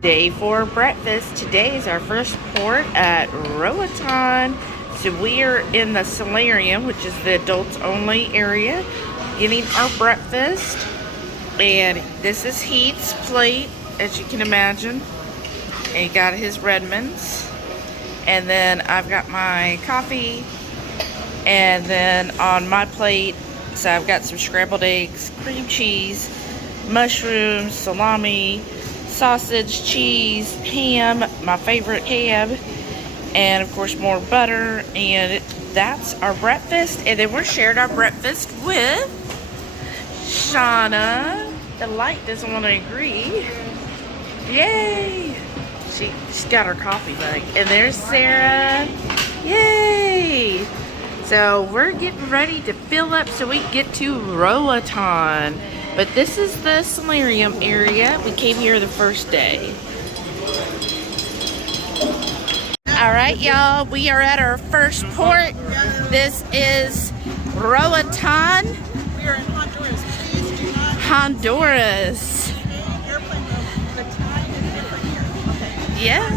Day 4 breakfast. Today is our first port at Roatan. So we are in the solarium, which is the adults only area, getting our breakfast. And this is Heath's plate, as you can imagine. And he got his Redmonds. And then I've got my coffee. And then on my plate, so I've got some scrambled eggs, cream cheese, mushrooms, salami, sausage, cheese, ham, my favorite ham, and of course more butter. And that's our breakfast. And then we're sharing our breakfast with Shauna. The light doesn't want to agree. Yay! She's got her coffee mug. And there's Sara. Yay! So we're getting ready to fill up so we can get to Roatan. But this is the solarium area. We came here the first day. Alright, y'all. We are at our first port. This is Roatan. We are in Honduras. Please do not. Honduras. Airplane mode. The time is different here. Okay. Yeah.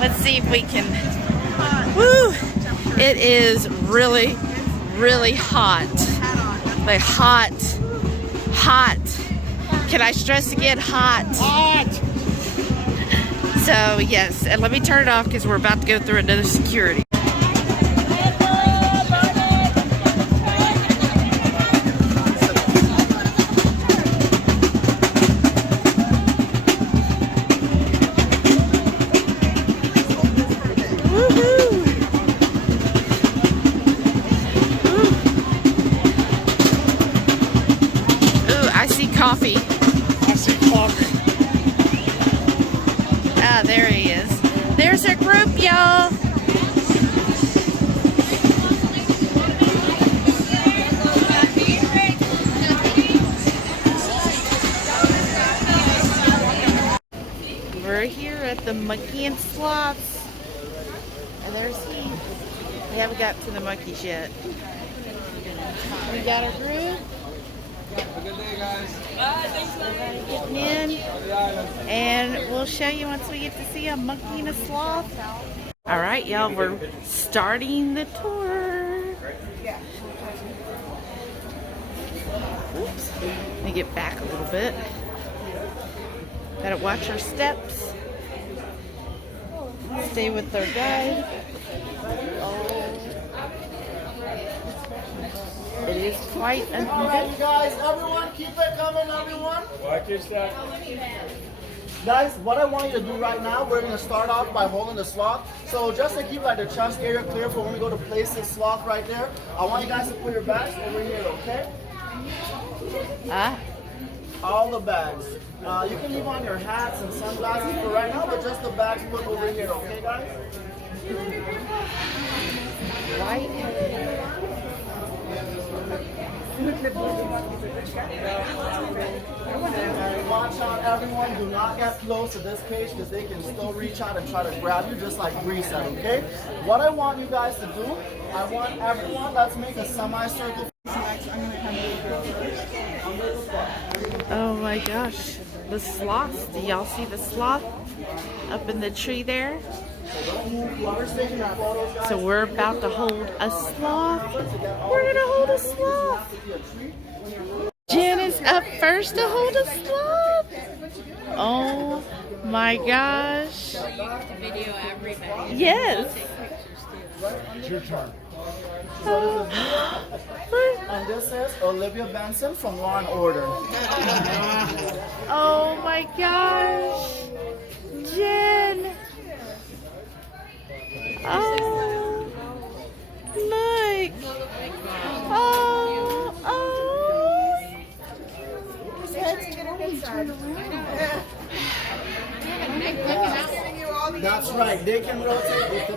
Let's see if we can. Woo! It is really, really hot. Like hot. Hot. Can I stress again? Hot. Hot. So yes, and let me turn it off because we're about to go through another security. Coffee. I see coffee. Ah, there he is. There's our group, y'all. We're here at the Maka and Sloths. And there's he. We haven't got to the monkeys yet. We got our group. Have a good day, guys. Everybody getting in, and we'll show you once we get to see a monkey and a sloth. All right, y'all, we're starting the tour. Oops, let me get back a little bit. Gotta watch our steps. Stay with our guide. It is quite a Alright, you guys, everyone, keep it coming, everyone. Watch your step. Guys, what I want you to do right now, we're going to start off by holding the sloth. So just to keep like the chest area clear for when we go to place this sloth right there, I want you guys to put your bags over here, okay? All the bags. You can leave on your hats and sunglasses for right now, but just the bags put over here, okay, guys? right. Watch out, everyone. Do not get close to this cage because they can still reach out and try to grab you just like reset, okay? What I want you guys to do, I want everyone, let's make a semicircle. Oh my gosh. The sloth. Do y'all see the sloth up in the tree there? So we're about to hold a sloth. We're gonna hold a sloth. Jen is up first to hold a sloth. Oh my gosh. Video everybody. Yes. It's your turn. And this is Olivia Benson from Law and Order. Oh my gosh. Jen. Oh, look. Oh, oh. That's right. They can rotate.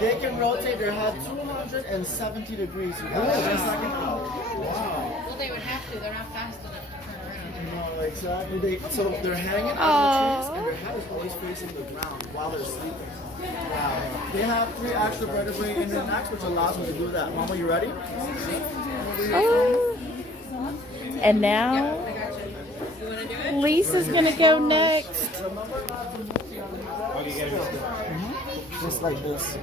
They can rotate their head 270 degrees. You guys. Just like wow. Well, they would have to. They're not fast enough to turn around. No, exactly. So they're hanging out of the trees, and their head is always facing the ground while they're sleeping. Wow. They have 3 extra vertebrae in their necks, which allows them to do that. Mama, you ready? Oh. And now Lisa's gonna go next. Just like this.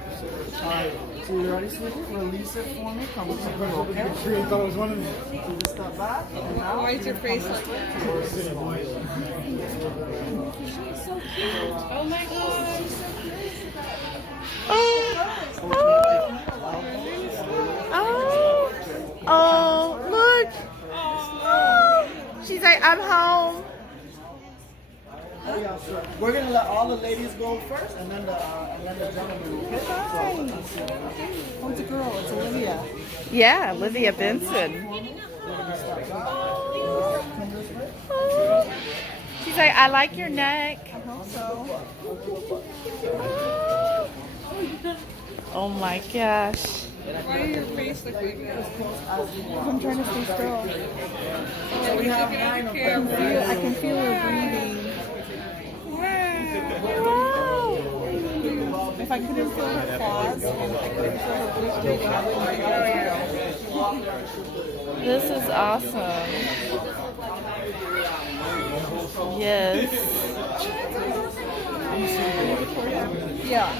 Alright, so you ready, sweetie? Release it for me. Come with me, okay? Sure, you thought it was one of them. You just step back. And now, Why is your face like that? Oh my god. Oh, look. Oh. She's like, I'm home. we're gonna let all the ladies go first, and then the gentlemen. Okay? Oh, it's a girl. It's Olivia. Yeah, Olivia Benson. She's like, I like your neck. Oh my gosh. Why does your face look like that? I'm trying to stay still. So we have 9 of them. I can feel her breathing. If I couldn't feel her claws and I couldn't feel her breathing, I wouldn't. This is awesome. Yes. Yeah.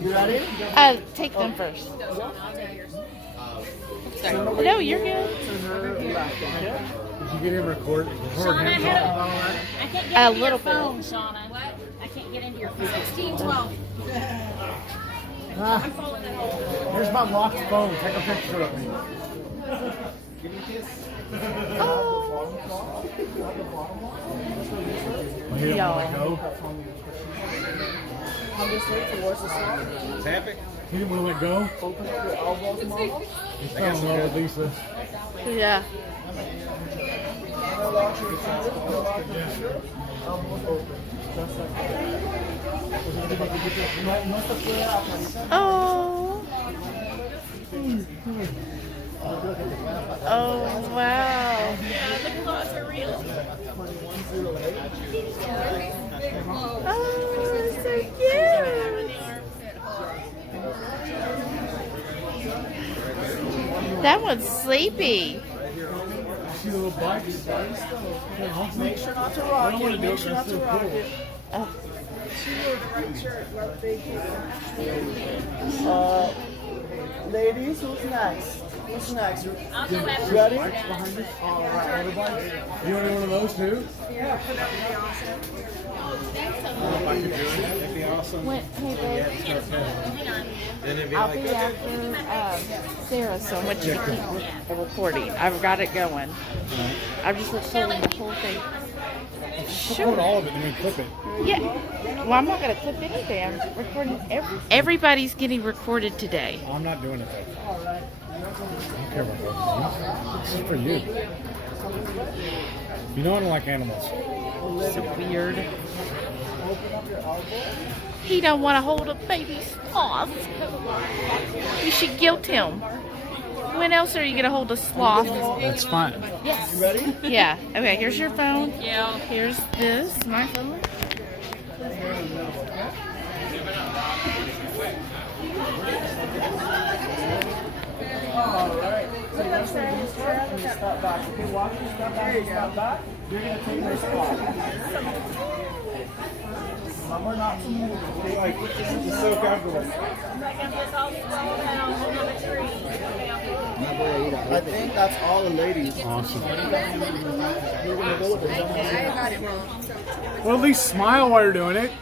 You ready? Take them first. No, you're good. Did you get him record him talking about all that? I can't get A into your little phone, Shauna. What? I can't get into your phone. 1612. Here's my locked phone. Take a picture of me. Well, you don't want to go? Happy? You didn't want to let go? Open up your elbows, mama. You fell in love with Lisa. Yeah. Relax your fingers. Relax your fingers. Elbows open. Just like that. No se puede aparecer. Oh. Oh, wow. The claws are real. 2108. Oh, so cute. That one's sleepy. See the little bikes? Make sure not to rock it. Make sure not to rock it. Ladies, who's next? Who's next? I'll go after Ready? All right, everybody. You want one of those too? That'd be awesome. Hey, babe. I'll be after Sara, so I want you to keep recording. I've got it going. I'm just recording the whole thing. Record all of it and then clip it. Yeah. Well, I'm not going to clip anything. I'm recording everybody's getting recorded today. Oh, I'm not doing it though. I don't care about that. This is for you. You know I don't like animals. So weird. He don't want to hold a baby sloth. You should guilt him. When else are you going to hold a sloth? That's fine. Yes. Ready? Yeah. Okay, here's your phone. Yeah. Here's this, my phone. Alright. So you're going to start and step back. Okay, watch you step back and step back. You're going to take your spot. Remember not to move. Okay? It's so comfortable. I think that's all the ladies. Awesome. You're going to go with the gentleman. Well, at least smile while you're doing it.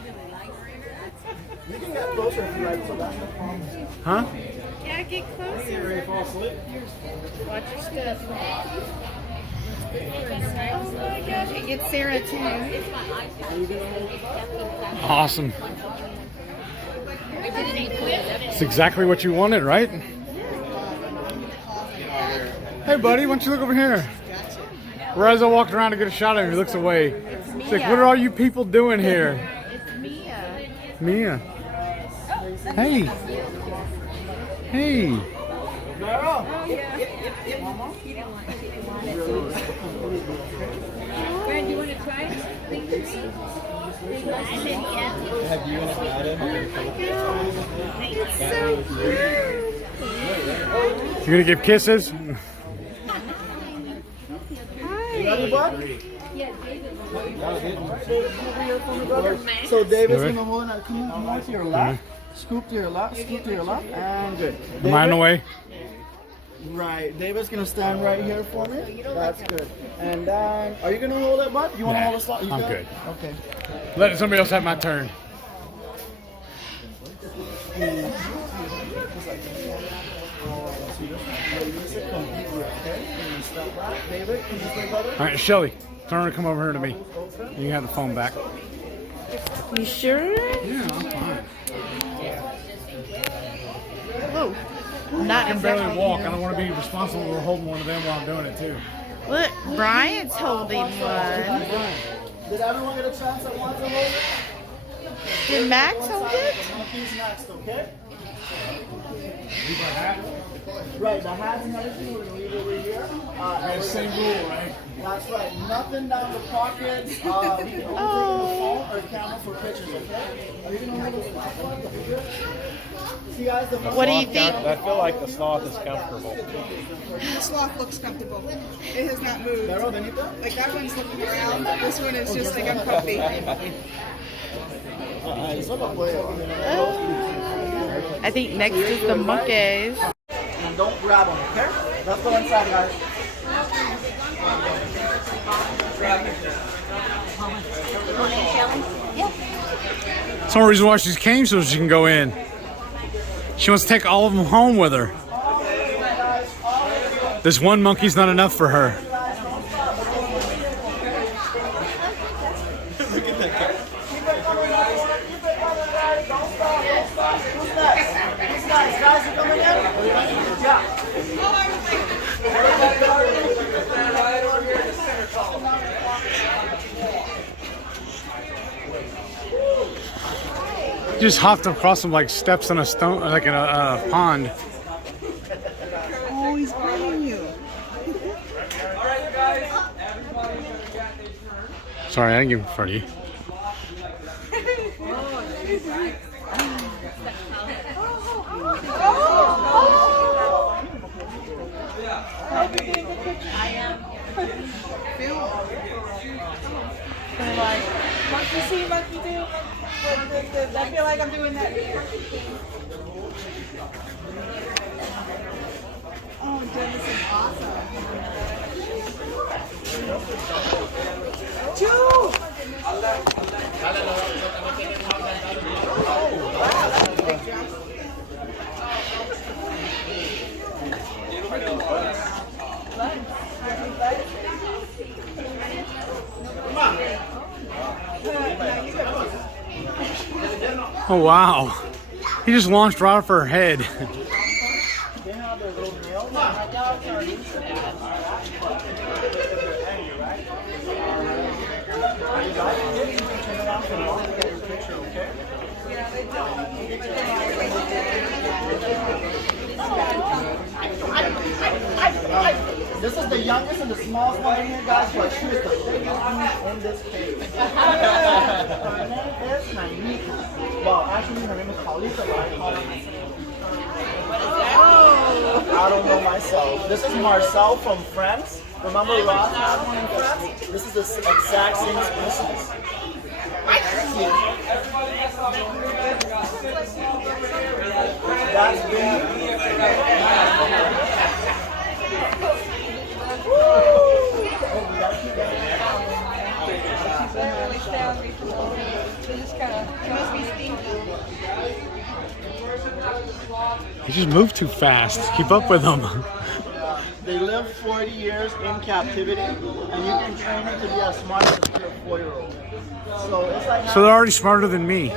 You can get closer if you like, so that's no problem. Huh? Yeah, get closer. Ready to fall asleep? Watch your step. Oh my gosh, it gets Sara too. Awesome. It's exactly what you wanted, right? Hey, buddy, why don't you look over here? Whereas I walked around to get a shot of him, he looks away. He's like, what are all you people doing here? It's Mia. Mia. Hey. Hey. Girl. Brad, you want to try it? Have you and Adam? It's so cute. You gonna give kisses? You ready, bud? David, come over here for me, brother. So David's gonna hold it. Come on to your left. Scoop to your left. Scoop to your left. And good. Am I in the way? Right. David's gonna stand right here for me. That's good. And then, are you gonna hold it, bud? You wanna hold the slot? I'm good. Okay. Let somebody else have my turn. All right, Shelly, turn to come over here to me. You can have the phone back. You sure? Yeah, I'm fine. Whoa. Not I can barely exactly. walk. I don't want to be responsible for holding one of them while I'm doing it too. Look, Brian's holding one. Did everyone get a chance at one to hold it? Did Max hold it? Monkey's next, okay? Right, the hats and everything we're gonna leave over here. Same rule, right? That's right. Nothing down the pockets. We can only take the phone or camera for pictures, okay? Are you gonna hold the spotlight? See guys, the What do you think? I feel like the sloth is comfortable. The sloth looks comfortable. It has not moved. Like that one's looking around. This one is just like uncomfy. I think next is the monkeys. And don't grab them, okay? Let's go inside, guys. That's the only reason why she came, so she can go in. She wants to take all of them home with her. This one monkey's not enough for her. Guys, you coming in? Yeah. You just hopped across them like steps on a stone, like in a pond. Oh, he's bringing you. Sorry, I didn't get in front of you. Monkey see, monkey do. I feel like I'm doing that. Oh, goodness, this is awesome. Two! Oh wow. He just launched right off her head. This is the youngest and the smallest one in here, guys, but she is the biggest beast in this cave. Her name is Naimika. Well, actually, her name is Paulita, but I call her I don't know myself. This is Marcel from France. Remember Ross had one in France? This is the exact same species. That's big. He just moved too fast. Keep up with him. They live 40 years in captivity, and you can train them to be as smart as a 4-year-old. So it's like So they're already smarter than me.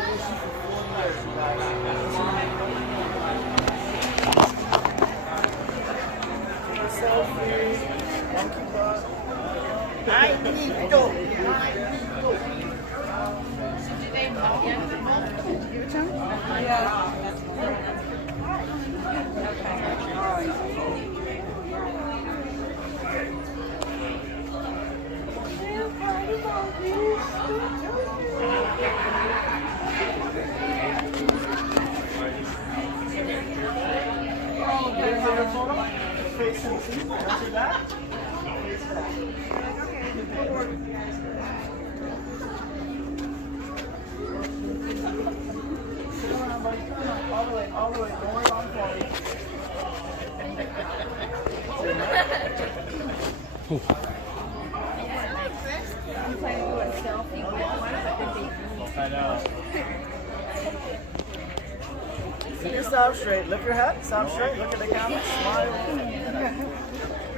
Keep yourself straight. Lift your head. Stop straight. Look at the camera. Smile.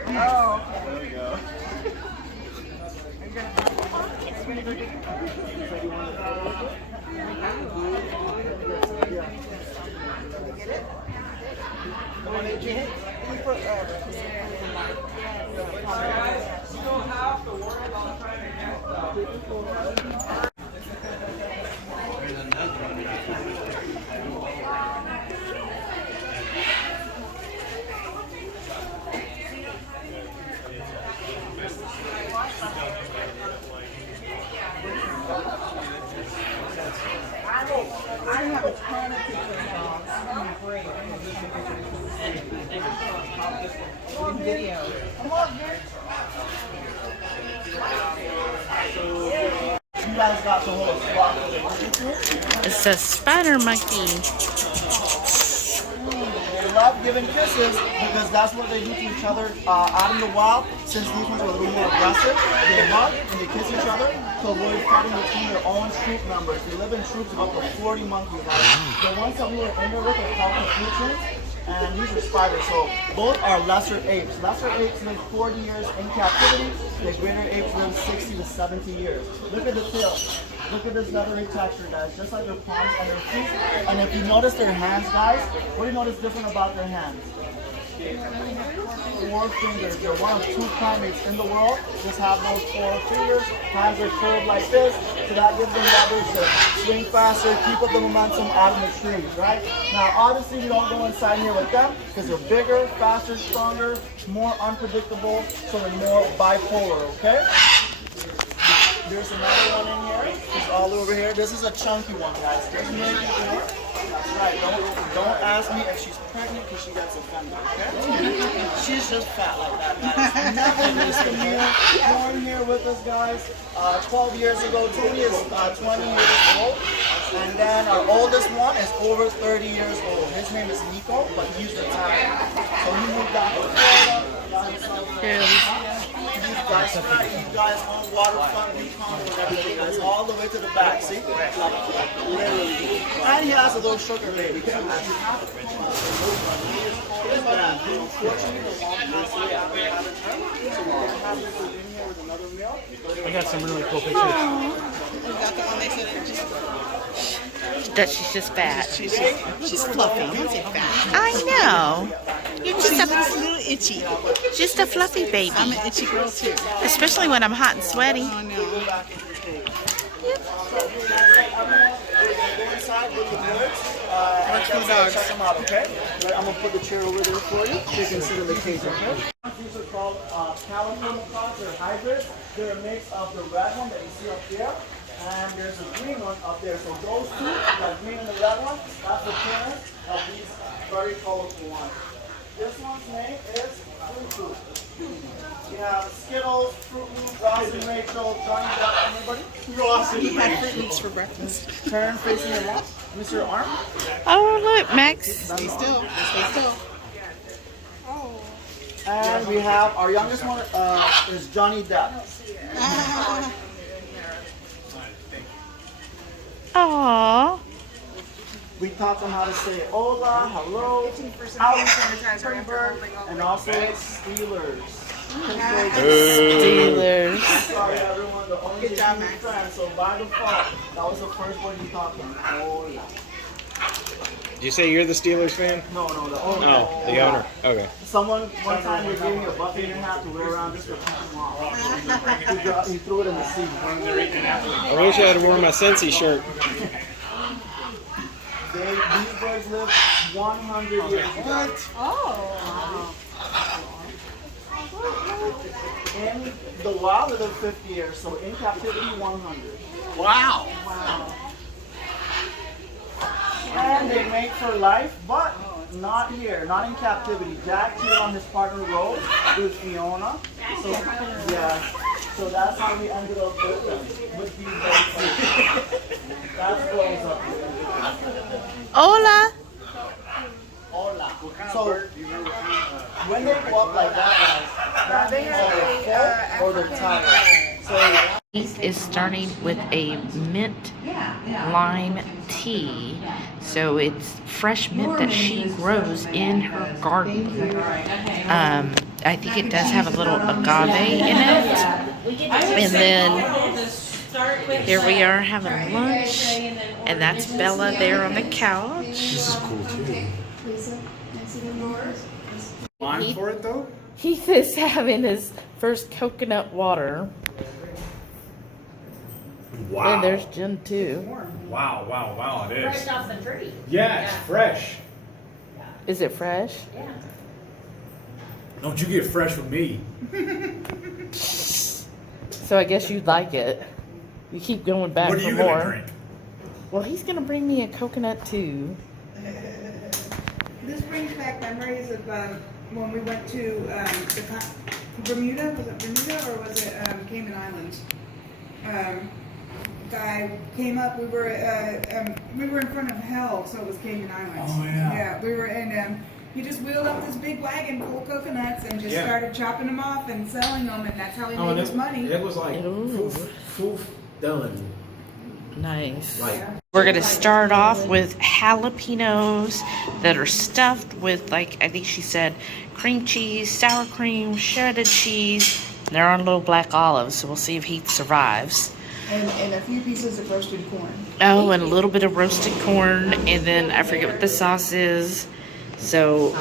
Oh. There we go. I have a ton of pictures now. It's great. Video. Come on, here. You guys got the whole spot. It's a spider monkey. They love giving kisses because that's what they do to each other out in the wild. Since these ones are a little more aggressive, they hug and they kiss each other to avoid fighting between their own troop members. They live in troops of up to 40 monkeys. The ones that we were in there with are called Aprons, and these are spiders. So both are lesser apes. Lesser apes live 40 years in captivity. The greater apes live 60 to 70 years. Look at the tail. Look at this leathery texture, guys, just like their palms and their feet. And if you notice their hands, guys, what do you notice different about their hands? 4 fingers. They're one of 2 primates in the world. Just have those 4 fingers. Hands are curved like this, so that gives them leverage to swing faster, keep up the momentum out of the trees, right? Now, obviously, we don't go inside here with them because they're bigger, faster, stronger, more unpredictable, so they're more bipolar, okay? There's another one in here. It's all over here. This is a chunky one, guys. There's maybe 4. That's right. Don't ask me if she's pregnant because she gets offended, okay? She's just fat like that, guys. Never missed a meal. Born here with us, guys. 12 years ago. Tony is 20 years old. And then our oldest one is over 30 years old. His name is Nico, but he's retired. So he moved down to Florida. You guys own waterfront, Yukon, whatever, guys, all the way to the back, see? Literally. And he has a little sugar baby. I got some really cool pictures. We got the one they said That she's just fat. she's fluffy. Don't say fat. I know. You're just She's a little itchy. just a fluffy baby. I'm an itchy girl too. Especially when I'm hot and sweaty. Oh no. Watch my dogs. Check them out, okay? I'm going to put the chair over there for you so you can see them in the cage, okay? These are called California pods. They're hybrids. They're a mix of the red one that you see up there, and there's a green one up there. So those 2, the green and the red one, that's the parent of these very colorful ones. This one's name is Fruit. We have Skittles, Fruit Loop, Ross and Rachel, Johnny Depp, everybody. Ross and He had Fruit Loops for breakfast. Turn facing your left. Miss your arm. Oh, look, Max. Stay still. Stay still. And we have our youngest one is Johnny Depp. Aww. We taught them how to say hola, hello, out, and also Steelers. Steelers. Sorry everyone, the only good job, friend. So by default, that was the first word he taught them. Hola. Did you say you're the Steelers fan? No, the owner. Oh, the owner. Okay. Someone one time they gave me a bucket and hat to wear around just for pissing off. He threw it in the sea. I wish I had worn my Sensi shirt. These birds live 100 years. What? Oh. In the wild, they live 50 years. So in captivity, 100. Wow. And they mate for life, but not here, not in captivity. Jack cheated on his partner Rose with Fiona. So yeah, so that's how we ended up with these birds. That's Rose up here. Hola. Hola. So when they go up like that, guys, that means they're full or they're tired. So Heath is starting starting with a mint lime tea. So it's fresh mint that she grows in her garden. I think it does have a little agave in it. And then here we are having lunch, and that's Bella there on the couch. This is cool too. Lime for it though? Heath is having his first coconut water. Wow. And there's Jen too. Wow, wow, wow, it is. Fresh off the tree. Yeah, it's fresh. Is it fresh? Yeah. Don't you get fresh with me. So I guess you'd like it. You keep going back What are for you more. gonna drink? Well, he's gonna bring me a coconut too. This brings back memories of when we went to Bermuda. Was it Bermuda or was it Cayman Islands? Guy came up. We were in front of hell, so it was Cayman Islands. Oh, yeah. Yeah, we were in. He just wheeled up this big wagon full of coconuts and just started chopping them off and selling them, and that's how he made his money. It was like Ooh. poof, done. Nice. Like We're gonna start off with jalapenos that are stuffed with, like, I think she said cream cheese, sour cream, shredded cheese. They're on little black olives, so we'll see if Heath survives. And a few pieces of roasted corn. Oh, and a little bit of roasted corn, and then I forget what the sauce is. So,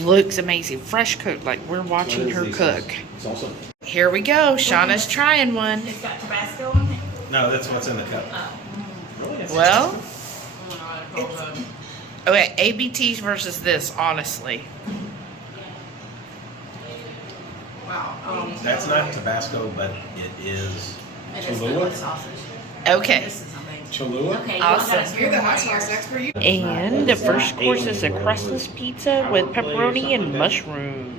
looks amazing. Fresh cooked, like we're watching her cook. salsa? Here we go. Shauna's trying one. It's got Tabasco in it. No, that's what's in the cup. Well, okay, ABTs versus this, honestly. Wow. That's not Tabasco, but it is Cholula sausage. Okay. This is amazing. Cholula. Okay, you Awesome. got You're the hot sauce expert. You. And the first course is a crustless pizza with pepperoni and mushrooms.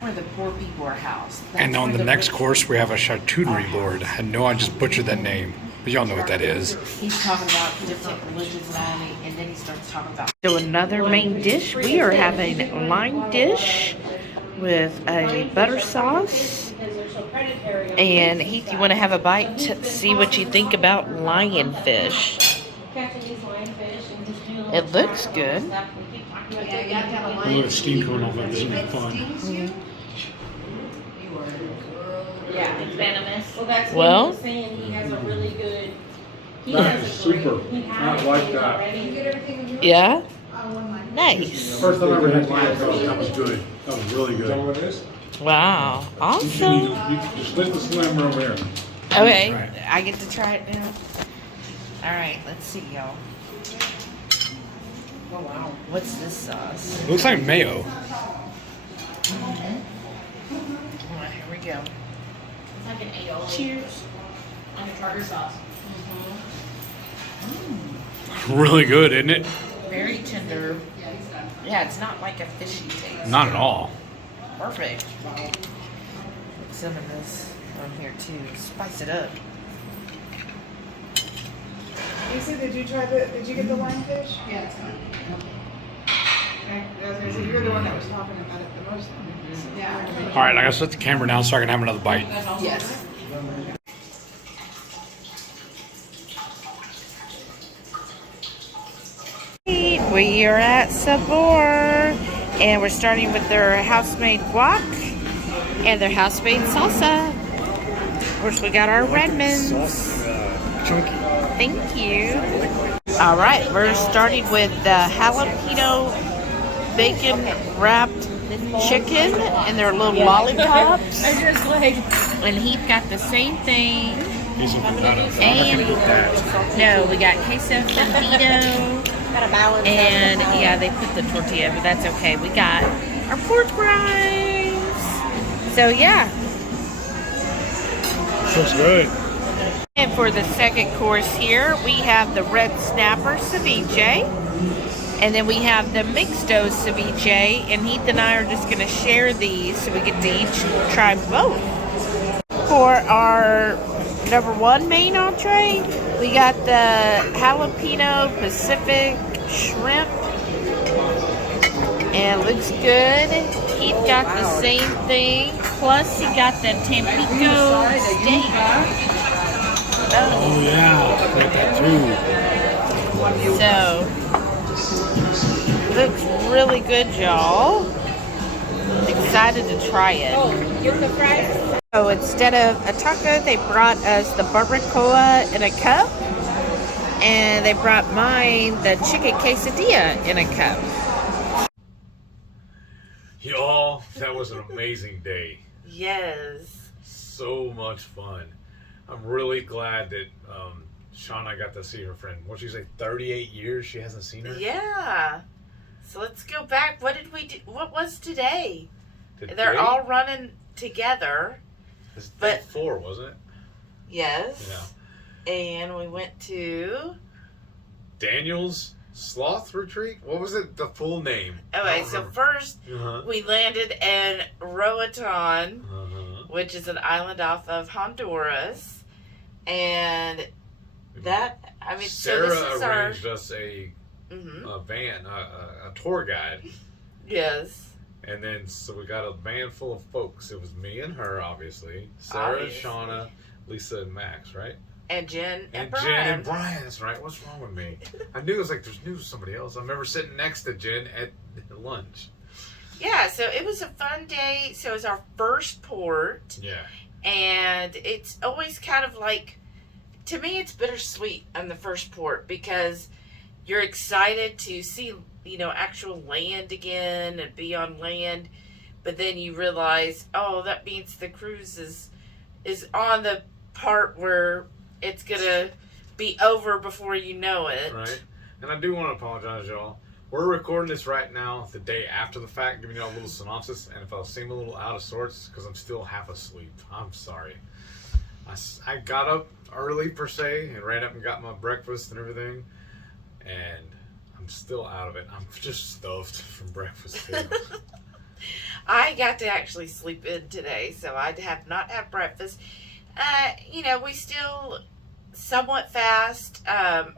Where the poor people are housed. And on the next course, we have a charcuterie board. I know I just butchered that name, but y'all know what that is. He's talking about different religions and all, and then he starts talking about. So another main dish, we are having a lime dish with a butter sauce. And Heath, you want to have a bite to see what you think about lionfish? It looks good. A little steam coming off of it. This is gonna be fun. Yeah, it's venomous. Well, that's Well, what he was saying. He has a really good. He That has is a great, super. he I has like it that. already. Yeah? Nice. First time I ever had lionfish, that was good. That was really good. what it is? Wow. You Awesome. just split the slammer over there. Okay, Right. I get to try it now. Alright, let's see, y'all. Oh, wow. What's this sauce? It looks like mayo. Alright, here we go. It's like an aioli. Cheers. On a tartar sauce. Really good, isn't it? Very tender. Yeah, it's not like a fishy taste. Not at all. Perfect. Put some of this on here too. Spice it up. Lisa, did you get the lionfish? Yeah, it's good. Okay, I was gonna say, you're the one that was talking about it the most. Yeah. All right, I gotta set the camera down so I can have another bite. Yes. We are at Sabor, and we're starting with their house-made guac and their house-made salsa. Of course, we got our Redmonds. Chunky. Thank you. All right, we're starting with the jalapeno bacon wrapped chicken and their little lollipops. And Heath got the same thing. And no, we got queso fundido. And yeah, they put the tortilla, but that's okay. We got our pork rinds. So yeah. Looks good. And for the second course here, we have the red snapper ceviche. And then we have the mixed dough ceviche. And Heath and I are just going to share these so we get to each try both. For our number one main entree, we got the jalapeno Pacific shrimp. And it looks good. Heath got the same thing. Plus, he got the Tampico steak. Oh yeah, like that too. So, looks really good, y'all. Excited to try it. So instead of a taco, they brought us the barbacoa in a cup. And they brought mine the chicken quesadilla in a cup. Y'all, that was an amazing day. Yes. So much fun. I'm really glad that Shauna got to see her friend. What'd she say, 38 years she hasn't seen her? Yeah. So let's go back. What did we do? What was today? Today? They're all running together. It's day but- 4, wasn't it? Yes. Yeah. And we went to... Daniel's Sloth Retreat? What was it? The full name? Okay, so first Uh-huh. we landed in Roatan, Uh-huh. which is an island off of Honduras. And that, I mean, Sara so this is our... arranged us a Mhm. van, a tour guide. Yes. And then, so we got a van full of folks. It was me and her, obviously. Sarah, Obviously. Shauna, Lisa, and Max, right? And Jen and Brian. Jen and Brian, that's right. What's wrong with me? I knew it was like, there's somebody else. I remember sitting next to Jen at lunch. Yeah, so it was a fun day. So it was our first port. Yeah. And it's always kind of like, to me, it's bittersweet on the first port because you're excited to see, you know, actual land again and be on land. But then you realize, oh, that means the cruise is on the part where it's going to be over before you know it. Right. And I do want to apologize, y'all. We're recording this right now, the day after the fact, giving y'all a little synopsis. And if I seem a little out of sorts, because I'm still half asleep, I'm sorry. I got up early, per se, and ran up and got my breakfast and everything. And I'm still out of it. I'm just stuffed from breakfast, too. I got to actually sleep in today, so I have not had breakfast. You know, we still somewhat fast.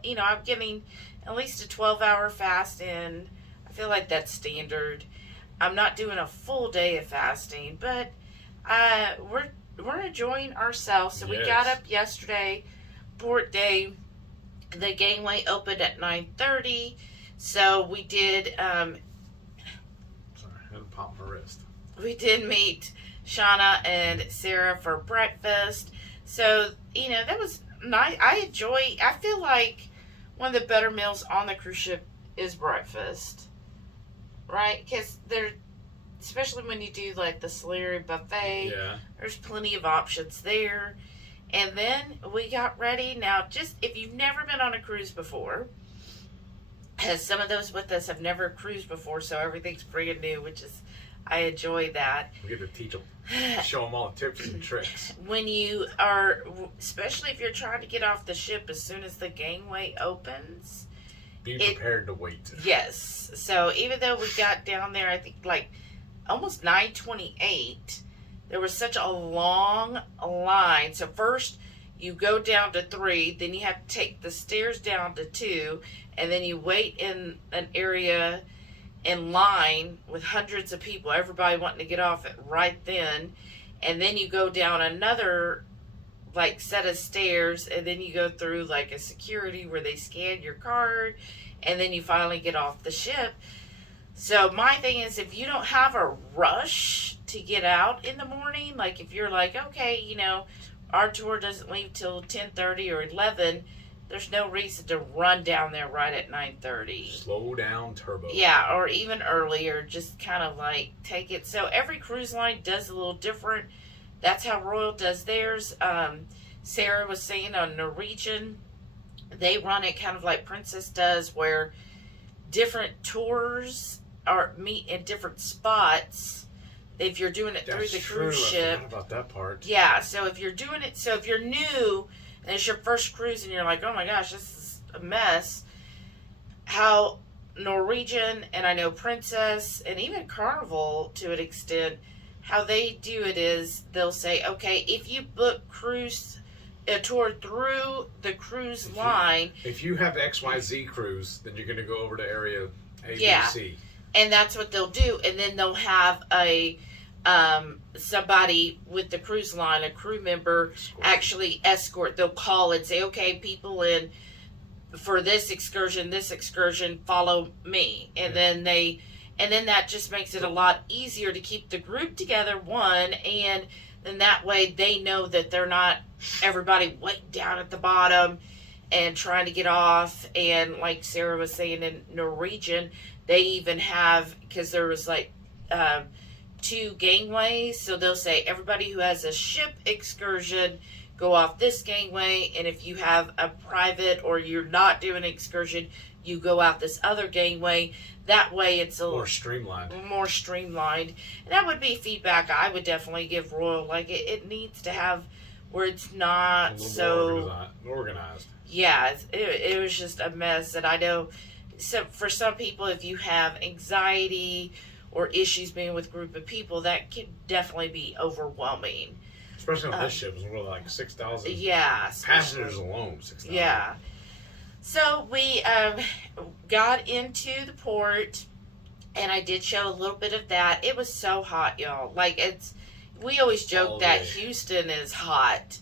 You know, I'm getting at least a 12-hour fast in. I feel like that's standard. I'm not doing a full day of fasting, but we're enjoying ourselves. So we got up yesterday, port day. The gangway opened at 9:30, so we did. Sorry, I had to pop my wrist. We did meet Shauna and Sara for breakfast. So, you know, that was nice. I feel like one of the better meals on the cruise ship is breakfast. Right? Because especially when you do like the Solarium buffet, there's plenty of options there. And then we got ready. Now, just if you've never been on a cruise before, as some of those with us have never cruised before, so everything's brand new, which is, I enjoy that. We get to teach them, show them all the tips and tricks. When you are, especially if you're trying to get off the ship as soon as the gangway opens. Be prepared to wait. Yes. So even though we got down there, I think like almost 9:28, there was such a long line. So first you go down to 3, then you have to take the stairs down to 2, and then you wait in an area in line with hundreds of people, everybody wanting to get off it right then. And then you go down another like set of stairs, and then you go through like a security where they scan your card, and then you finally get off the ship. So my thing is, if you don't have a rush to get out in the morning, like if you're like, okay, you know, our tour doesn't leave till 10:30 or 11, there's no reason to run down there right at 9:30. Slow down, turbo. Yeah, or even earlier, just kind of like take it. So every cruise line does a little different. That's how Royal does theirs. Sara was saying on Norwegian, they run it kind of like Princess does, where different tours meet in different spots. If you're doing it through the cruise ship. I forgot about that part. Yeah, so if you're doing it, so if you're new and it's your first cruise and you're like, oh my gosh, this is a mess. How Norwegian, and I know Princess, and even Carnival to an extent, how they do it is they'll say, okay, if you book a tour through the cruise line. If you have XYZ cruise, then you're going to go over to area A, Yeah. B, C. And that's what they'll do. And then they'll have a somebody with the cruise line, a crew member, actually escort. They'll call and say, okay, people in for this excursion, follow me. And then that just makes it a lot easier to keep the group together, one, and then that way they know that they're not everybody way down at the bottom and trying to get off. And like Sara was saying, in Norwegian, they even have, because there was like 2 gangways, so they'll say everybody who has a ship excursion go off this gangway, and if you have a private or you're not doing an excursion, you go out this other gangway. That way it's a more streamlined. And that would be feedback I would definitely give Royal. Like, it needs to have where it's not so organized. Yeah, it was just a mess. And I know, so for some people, if you have anxiety or issues being with a group of people, that can definitely be overwhelming. Especially on this ship, we're like 6,000 passengers alone. 6,000. Yeah. So we got into the port, and I did show a little bit of that. It was so hot, y'all. Like, we always joke that Houston is hot,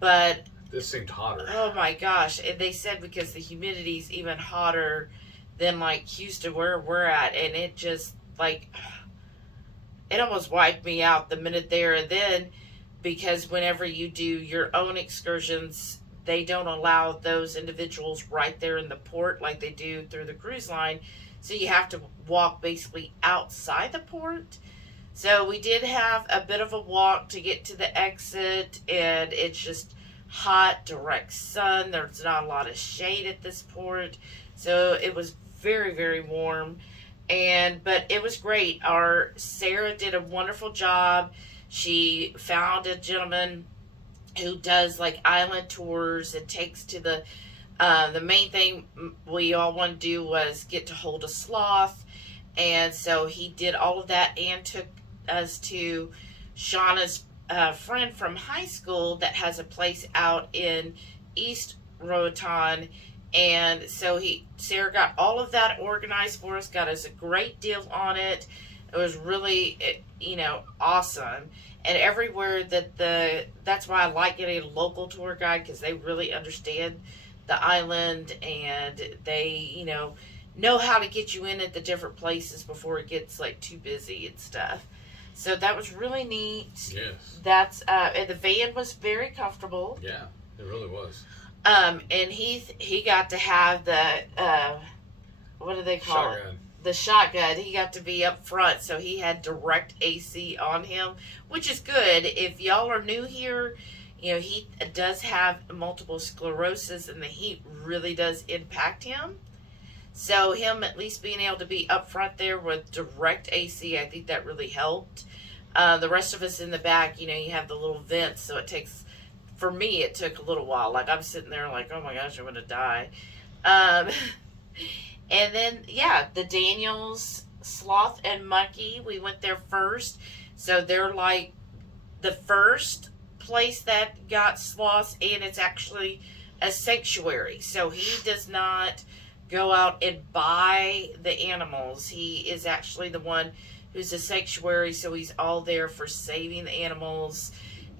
but this seemed hotter. Oh my gosh. And they said because the humidity's even hotter than like Houston where we're at, and it just like it almost wiped me out the minute there. And then because whenever you do your own excursions, they don't allow those individuals right there in the port like they do through the cruise line. So you have to walk basically outside the port. So we did have a bit of a walk to get to the exit, and it's just hot, direct sun. There's not a lot of shade at this port. So it was very, very warm. But it was great. Our Sara did a wonderful job. She found a gentleman who does like island tours and takes to the main thing we all wanted to do was get to hold a sloth. And so he did all of that and took us to Shauna's friend from high school that has a place out in East Roatan. And so Sara got all of that organized for us, got us a great deal on it. It was really, awesome. And everywhere that's why I like getting a local tour guide, because they really understand the island, and they, know how to get you in at the different places before it gets like too busy and stuff. So that was really neat. Yes. That's and the van was very comfortable. Yeah, it really was. And he got to have the what do they call it? The shotgun. He got to be up front, so he had direct AC on him, which is good. If y'all are new here, he does have multiple sclerosis, and the heat really does impact him. So him at least being able to be up front there with direct AC, I think that really helped. The rest of us in the back, you have the little vents, so for me, it took a little while. Like, I'm sitting there like, oh my gosh, I'm going to die. And then, the Daniels, Sloth, and Monkey, we went there first. So they're like the first place that got sloths, and it's actually a sanctuary. So he does not go out and buy the animals. He is actually the one who's a sanctuary, so he's all there for saving the animals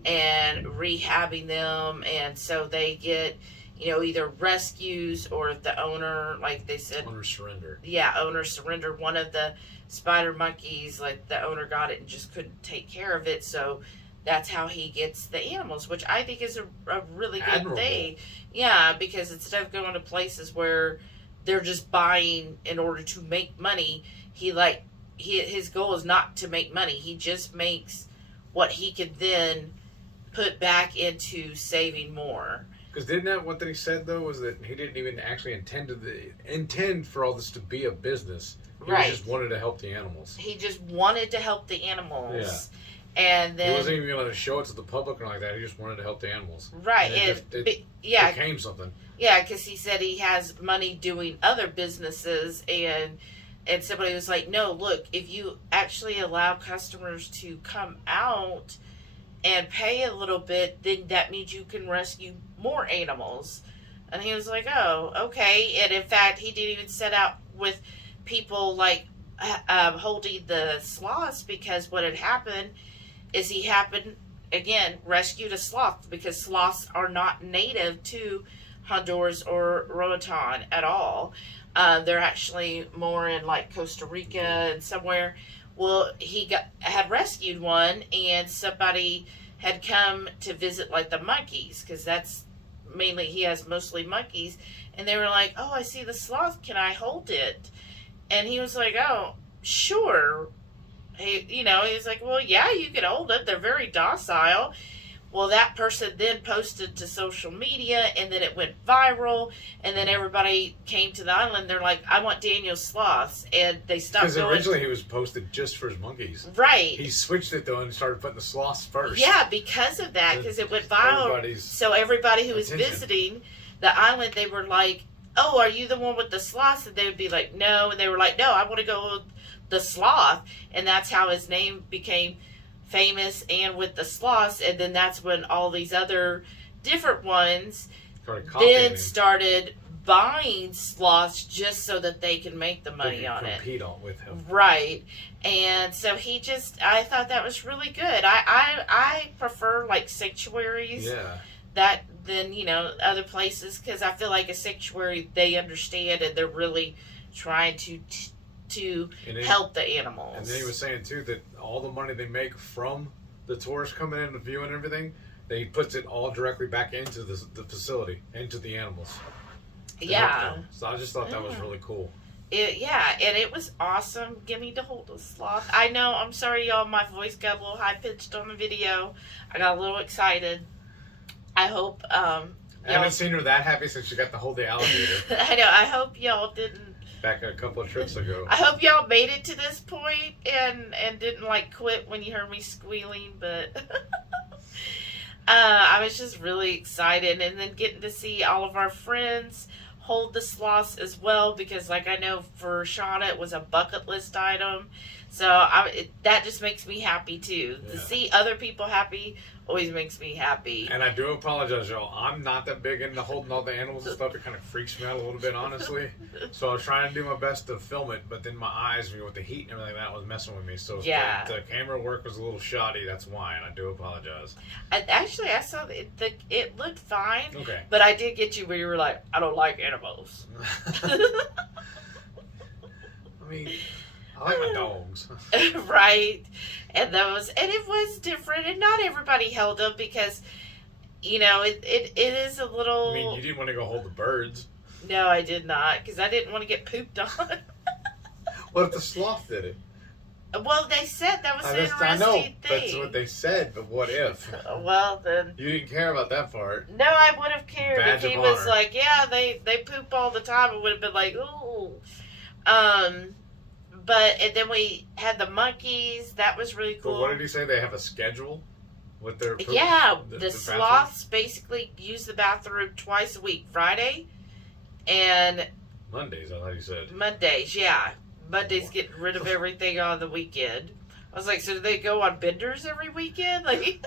and rehabbing them. And so they get either rescues, or if the owner, like they said, owner surrendered. Yeah, owner surrendered one of the spider monkeys. Like, the owner got it and just couldn't take care of it, so that's how he gets the animals, which I think is a really good thing. Yeah, because instead of going to places where they're just buying in order to make money, his goal is not to make money. He just makes what he could then put back into saving more. Because what he said though was that he didn't even actually intend for all this to be a business. He just wanted to help the animals. He just wanted to help the animals. Yeah. And then he wasn't even going to show it to the public or like that. He just wanted to help the animals. Right. And it became something. Yeah, because he said he has money doing other businesses, and somebody was like, no, look, if you actually allow customers to come out and pay a little bit, then that means you can rescue more animals. And he was like, oh, okay. And in fact, he didn't even set out with people like holding the sloths, because what had happened is he rescued a sloth, because sloths are not native to Honduras or Roatan at all. They're actually more in like Costa Rica and somewhere. Well, he had rescued one, and somebody had come to visit like the monkeys, because that's mainly, he has mostly monkeys, and they were like, oh, I see the sloth, can I hold it? And he was like, oh, sure. He was like, well, yeah, you can hold it, they're very docile. Well, that person then posted to social media, and then it went viral, and then everybody came to the island. They're like, I want Daniel's sloths, and they stopped going. Because originally he was posted just for his monkeys. Right. He switched it, though, and started putting the sloths first. Yeah, because of that, because it went viral. So everybody who was visiting the island, they were like, oh, are you the one with the sloths? And they would be like, no. And they were like, no, I want to go with the sloth. And that's how his name became famous, and with the sloths. And then that's when all these other different ones started buying sloths just so that they can make the money on it. Compete on with him. Right. And so I thought that was really good. I prefer like sanctuaries than other places, because I feel like a sanctuary, they understand, and they're really trying to help the animals. And then he was saying too that all the money they make from the tourists coming in and viewing everything, they puts it all directly back into the facility, into the animals. Yeah. So I just thought that was really cool. And it was awesome getting to hold a sloth. I know, I'm sorry y'all, my voice got a little high pitched on the video. I got a little excited. I hope I haven't seen her that happy since she got to hold the alligator. I know, I hope y'all didn't. Back a couple of trips ago. I hope y'all made it to this point and didn't like quit when you heard me squealing, but I was just really excited, and then getting to see all of our friends hold the sloths as well, because like I know for Shauna it was a bucket list item, so that just makes me happy too. To see other people happy always makes me happy. And I do apologize, y'all. I'm not that big into holding all the animals and stuff. It kind of freaks me out a little bit, honestly. So I was trying to do my best to film it, but then my eyes, with the heat and everything, that was messing with me. So if the camera work was a little shoddy, that's why, and I do apologize. Actually, I saw it looked fine. Okay. But I did get you where you were like, I don't like animals. I mean, I like my dogs. Right. And it was different, and not everybody held them, because, it is a little... I mean, you didn't want to go hold the birds. No, I did not, because I didn't want to get pooped on. What if the sloth did it? Well, they said that was an interesting I know, thing. that's what they said, but what if? Well, then... You didn't care about that part. No, I would have cared. Badge if he of was honor. like, yeah, they poop all the time, it would have been like, ooh. And then we had the monkeys. That was really cool. But what did he say? They have a schedule with their poop? Yeah, the bathroom? sloths basically use the bathroom twice a week. Friday and... Mondays, I thought you said. Mondays, yeah. Mondays getting rid of everything on the weekend. I was like, so do they go on benders every weekend? Like...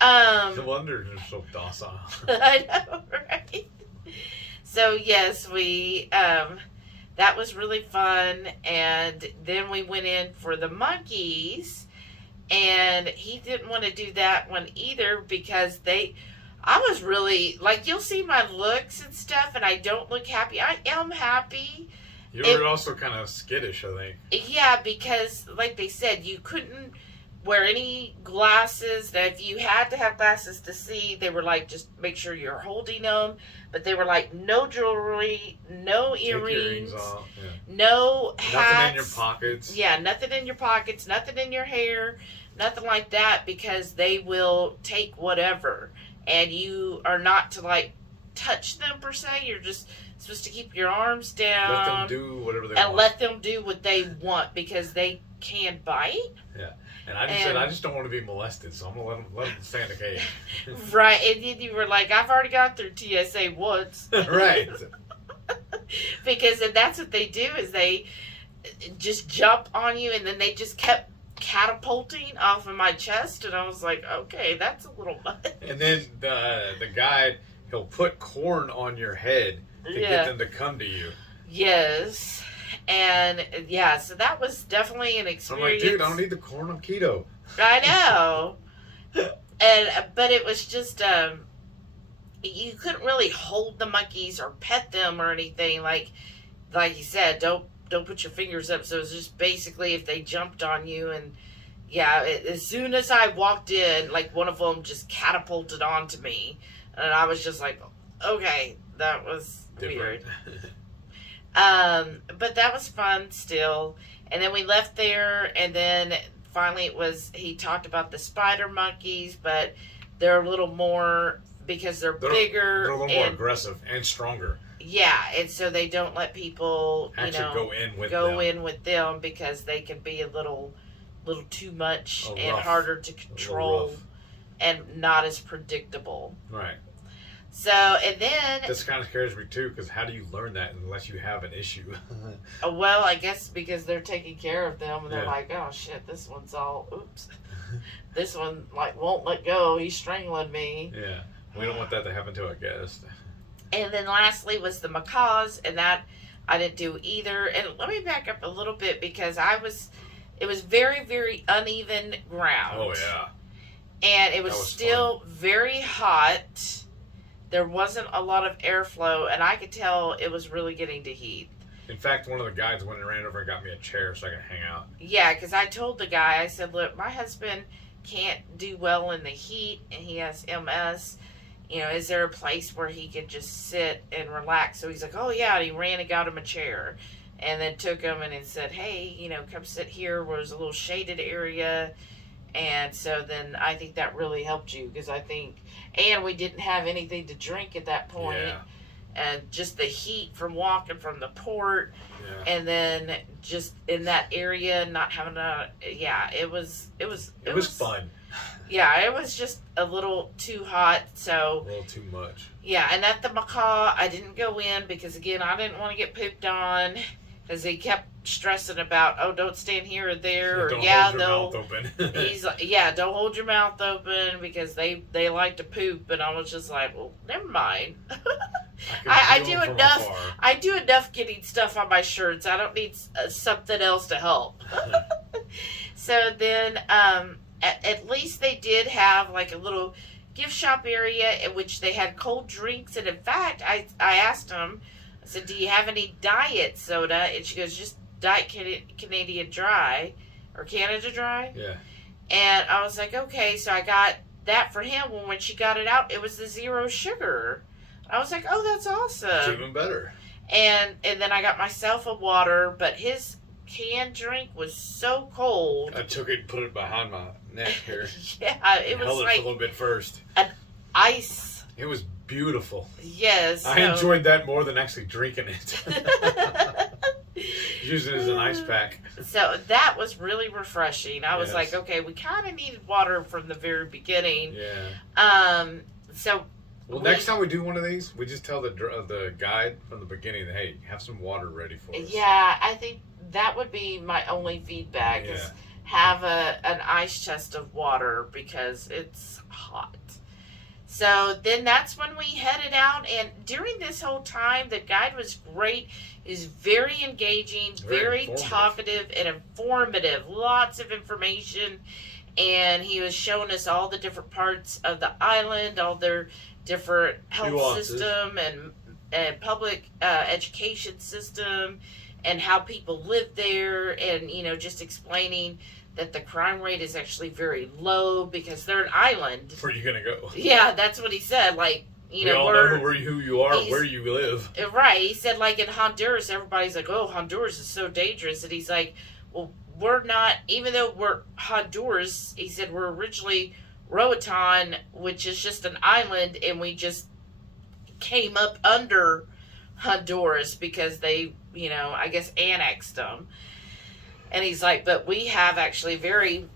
No wonder they're so docile. I know, right? So, yes, that was really fun, and then we went in for the monkeys, and he didn't want to do that one either, because I was really, like, you'll see my looks and stuff, and I don't look happy. I am happy. You were also kind of skittish, I think. Yeah, because, like they said, you couldn't wear any glasses. That if you had to have glasses to see, they were like, just make sure you're holding them. But they were like, no jewelry, no earrings, no hats. Nothing in your pockets. Yeah, nothing in your pockets, nothing in your hair, nothing like that, because they will take whatever. And you are not to like touch them per se. You're just supposed to keep your arms down. Let them do whatever they want. And let them do what they want, because they can bite. Yeah. And I just said, I just don't want to be molested, so I'm going to let them stay in the cage. Right. And then you were like, I've already got through TSA once. Right. Because that's what they do, is they just jump on you, and then they just kept catapulting off of my chest, and I was like, okay, that's a little much. And then the guy, he'll put corn on your head to get them to come to you. Yes. And yeah, so that was definitely an I'm experience. like, dude, I don't need the corn. I'm keto. I know. But it was just you couldn't really hold the monkeys or pet them or anything. Like you said, don't put your fingers up. So it was just basically if they jumped on you, and yeah, as soon as I walked in, like one of them just catapulted onto me, and I was just like, okay, that was weird. But that was fun still. And then we left there, and then finally he talked about the spider monkeys, but they're a little more, because they're bigger. They're a little more aggressive and stronger. Yeah, and so they don't let people, actually go in with them because they can be a little too much and harder to control and not as predictable. Right. So, and then... This kind of scares me, too, because how do you learn that unless you have an issue? Well, I guess because they're taking care of them, and they're like, oh, shit, this one's all... Oops. This one, won't let go. He's strangling me. Yeah. We don't want that to happen to a guest. And then lastly was the macaws, and that I didn't do either. And let me back up a little bit, because it was very, very uneven ground. Oh, yeah. And it was still very hot. There wasn't a lot of airflow, and I could tell it was really getting to heat. In fact, one of the guides went and ran over and got me a chair so I could hang out. Yeah, because I told the guy, I said, look, my husband can't do well in the heat, and he has MS. Is there a place where he could just sit and relax? So he's like, oh, yeah, and he ran and got him a chair. And then took him and said, hey, come sit here where there's a little shaded area. And so then I think that really helped you, because and we didn't have anything to drink at that point. Yeah. And just the heat from walking from the port, yeah. And then just in that area, not having it was fun. Yeah, it was just a little too hot, so... A little too much. Yeah, and at the macaw, I didn't go in, because again, I didn't want to get pooped on, because he kept stressing about, oh, don't stand here or there, or don't hold your mouth open. He's like, yeah, don't hold your mouth open, because they like to poop, and I was just like, well, never mind. I do enough getting stuff on my shirts. I don't need something else to help. So then, at least they did have like a little gift shop area in which they had cold drinks, and in fact, I asked them, I said, do you have any diet soda? And she goes, just Diet Canadian Dry, or Canada Dry. Yeah. And I was like, okay, so I got that for him. When she got it out, it was the 0 sugar. I was like, oh, that's awesome. It's even better. And then I got myself a water, but his canned drink was so cold. I took it and put it behind my neck here. Yeah, it was held like it for a little bit first. An ice. It was beautiful. Yes. I enjoyed that more than actually drinking it. Using it as an ice pack. So that was really refreshing. I was Yes. like, okay, we kind of needed water from the very beginning. Yeah. So. Well, next time we do one of these, we just tell the guide from the beginning, hey, have some water ready for us. Yeah, I think that would be my only feedback is have an ice chest of water, because it's hot. So then that's when we headed out, and during this whole time, the guide was great. He was very engaging, very talkative and informative, lots of information, and he was showing us all the different parts of the island, all their different health system and public education system, and how people live there, and just explaining that the crime rate is actually very low because they're an island. Where are you gonna go? Yeah, that's what he said. Like, we all know who you are, where you live. Right. He said, like, in Honduras, everybody's like, oh, Honduras is so dangerous. And he's like, well, we're not, even though we're Honduras, he said, we're originally Roatan, which is just an island, and we just came up under Honduras because they, I guess annexed them. And he's like, but we have actually very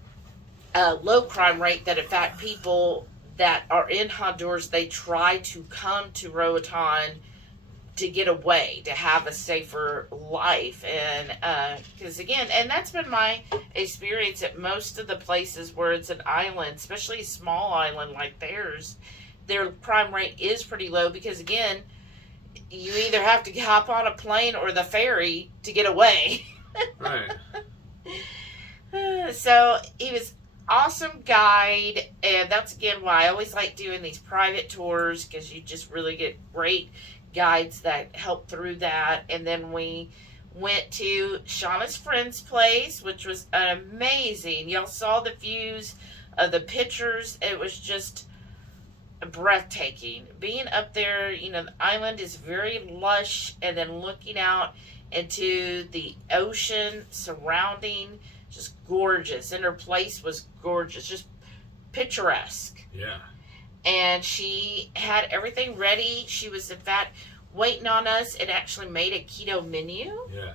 low crime rate, that in fact people that are in Honduras, they try to come to Roatan to get away, to have a safer life. And because again, and that's been my experience at most of the places where it's an island, especially a small island like theirs, their crime rate is pretty low, because again, you either have to hop on a plane or the ferry to get away. Right. So he was awesome guide, and that's again why I always like doing these private tours, because you just really get great guides that help through that. And then we went to Shauna's friend's place, which was amazing. Y'all saw the views of the pictures. It was just breathtaking. Being up there, you know, the island is very lush, and then looking out into the ocean surrounding, just gorgeous. And her place was gorgeous, just picturesque. Yeah. And she had everything ready. She was, in fact, waiting on us and actually made a keto menu. Yeah.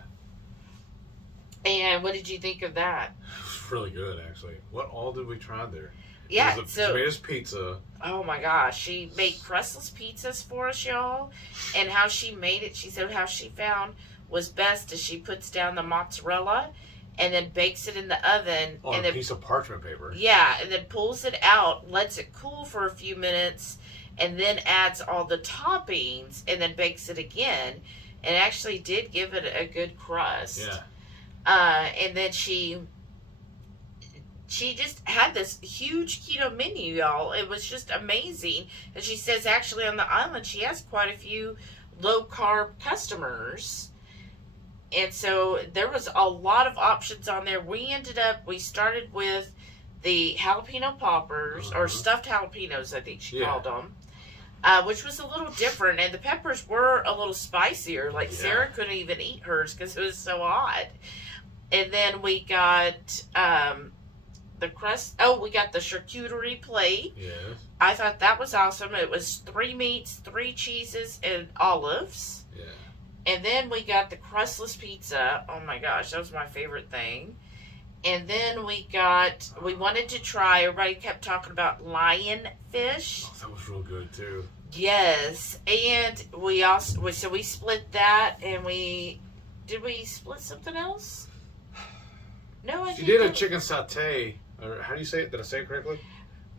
And what did you think of that? It was really good, actually. What all did we try there? Yeah, It was so... she made us pizza. Oh my gosh, she made crustless pizzas for us, y'all. And how she made it, she said how she found was best is she puts down the mozzarella and then bakes it in the oven. On and a then, piece of parchment paper. yeah, and then pulls it out, lets it cool for a few minutes, and then adds all the toppings and then bakes it again. And actually did give it a good crust. Yeah. And then she just had this huge keto menu, y'all. It was just amazing. And she says actually on the island she has quite a few low carb customers. And so there was a lot of options on there. We started with the jalapeno poppers, or stuffed jalapenos, I think she called them. Which was a little different. And the peppers were a little spicier. Like Sara couldn't even eat hers because it was so hot. And then we got... the crust. Oh, we got the charcuterie plate. Yes. I thought that was awesome. It was 3 meats, 3 cheeses, and olives. Yeah. And then we got the crustless pizza. Oh my gosh, that was my favorite thing. And then we wanted to try, everybody kept talking about lionfish. Oh, that was real good too. Yes. And we split that, and did we split something else? No, I She didn't. did a chicken satay, or how do you say it? Did I say it correctly?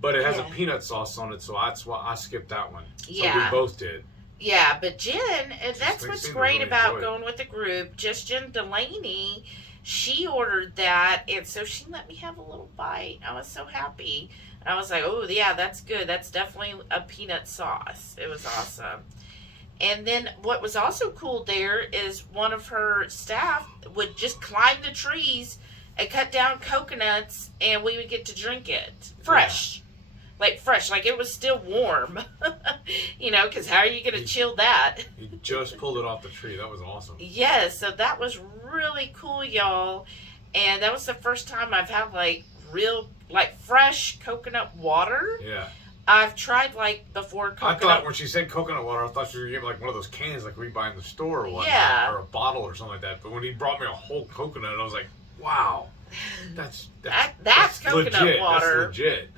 But it has a peanut sauce on it, so that's why I skipped that one. So Yeah. we both did. Yeah, but Jen, and that's They what's seem to great really about enjoy it. going with the group. Just Jen Delaney, she ordered that, and so she let me have a little bite. I was so happy. And I was like, oh, yeah, that's good. That's definitely a peanut sauce. It was awesome. And then what was also cool there is one of her staff would just climb the trees and cut down coconuts, and we would get to drink it fresh. Yeah. Like it was still warm. You know, because how are you going to chill that? He just pulled it off the tree. That was awesome. Yes, so that was really cool, y'all. And that was the first time I've had fresh coconut water. Yeah. I've tried before coconut. I thought when she said coconut water, I thought you were giving one of those cans like we buy in the store or whatnot, Yeah. or a bottle or something like that. But when he brought me a whole coconut, I was like, wow, that's coconut legit. water. That's legit.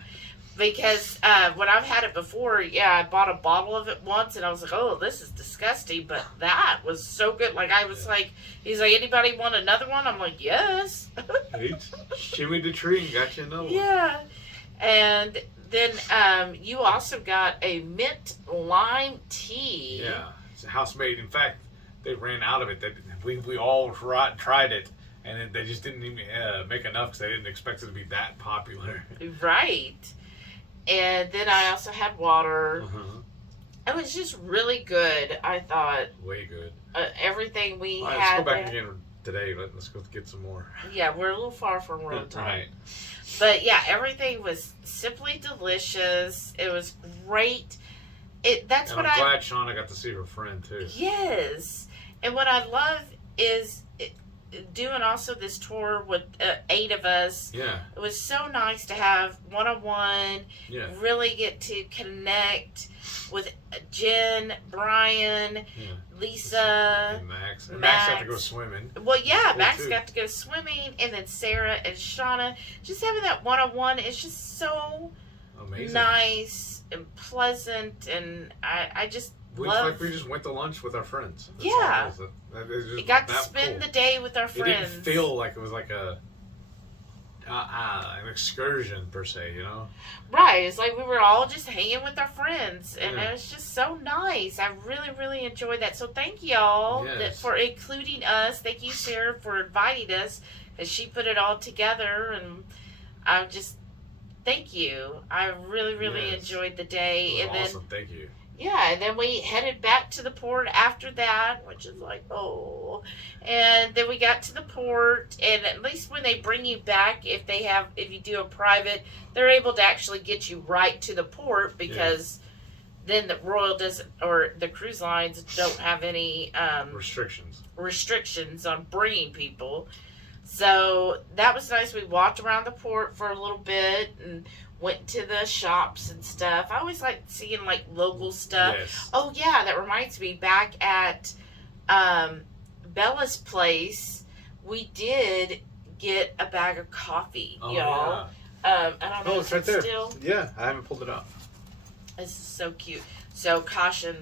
Because when I've had it before, I bought a bottle of it once, and I was like, oh, this is disgusting. But that was so good. Like, I was like, he's like, anybody want another one? I'm like, yes. He shimmied the tree and got you another one. Yeah. And then you also got a mint lime tea. Yeah, it's a house made. In fact, they ran out of it. We all tried it, and they just didn't even make enough because they didn't expect it to be that popular. Right. And then I also had water. Uh-huh. It was just really good, I thought. Way good. Everything we All had. right, let's go back there. again today. Let's go get some more. Yeah, we're a little far from Roatan. Right. But yeah, everything was simply delicious. It was great. I'm glad Shauna got to see her friend too. Yes. And what I love is doing also this tour with 8 of us. Yeah. It was so nice to have one-on-one, really get to connect with Jen, Brian, Lisa, and Max. And Max got to go swimming. Well, yeah, Cool Max too. got to go swimming, and then Sara and Shauna. Just having that one-on-one is just so amazing, nice and pleasant, and I just love. We just went to lunch with our friends. That's Yeah. all it was. We got to spend the day with our It friends. didn't feel like it was like a an excursion per se, you know. Right. It's like we were all just hanging with our friends, and Yeah. it was just so nice. I really, really enjoyed that. So thank y'all Yes. for including us. Thank you, Sarah, for inviting us, because she put it all together, and I just thank you. I really, really Yes. enjoyed the day, It was and awesome. Thank you. yeah, and then we headed back to the port after that, which is like, oh. And then we got to the port, and at least when they bring you back, if you do a private, they're able to actually get you right to the port, because then the Royal doesn't, or the cruise lines don't have any restrictions on bringing people. So that was nice. We walked around the port for a little bit and went to the shops and stuff. I always like seeing like local stuff. Yes. Oh yeah, that reminds me. Back at Bella's place, we did get a bag of coffee, Oh, y'all. yeah. I don't know Oh, if it's right it's there. still. Yeah, I haven't pulled it up. This is so cute. So caution,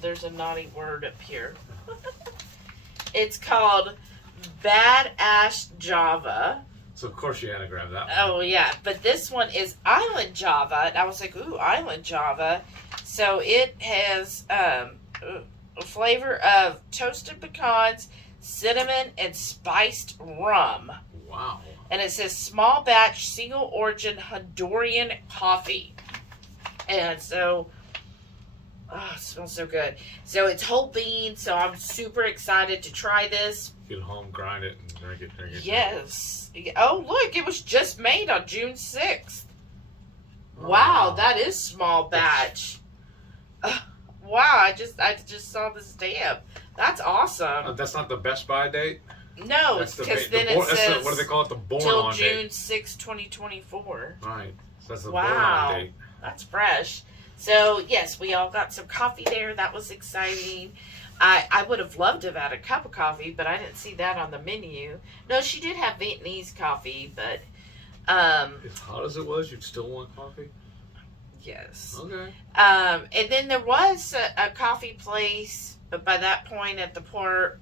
there's a naughty word up here. It's called Bad Ash Java. So of course you had to grab that one. Oh yeah, but this one is Island Java, and I was like, ooh, Island Java. So it has a flavor of toasted pecans, cinnamon, and spiced rum. Wow. And it says small batch, single origin Honduran coffee. And so, oh, it smells so good. So it's whole bean, so I'm super excited to try this. Get home, grind it, and drink it. Yes. Oh, look, it was just made on June 6th. Oh, Wow, that is small batch. Wow, I just saw this stamp. That's awesome. That's not the Best Buy date? No, That's because the then born- it that's says what do they call it? The born till on June date. 6, 2024. Right. So that's the Wow. born on date. That's fresh. So, yes, we all got some coffee there. That was exciting. I would have loved to have had a cup of coffee, but I didn't see that on the menu. No, she did have Vietnamese coffee, but As hot as it was, you'd still want coffee? yes. Okay. And then there was a coffee place, but by that point at the port,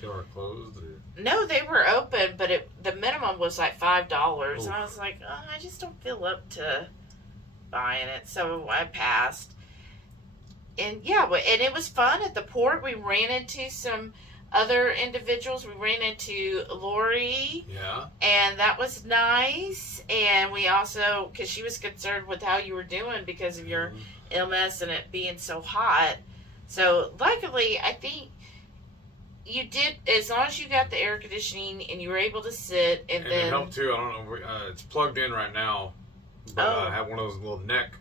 They were closed? Or? no, they were open, but the minimum was like $5. Oof. And I was like, oh, I just don't feel up to buying it, so I passed. And yeah, and it was fun at the port. We ran into some other individuals. We ran into Lori, Yeah. and that was nice. And we also, because she was concerned with how you were doing because of your illness and it being so hot. So luckily, I think you did, as long as you got the air conditioning and you were able to sit, and And then it helped too. I don't know. It's plugged in right now, but Oh. I have one of those little neck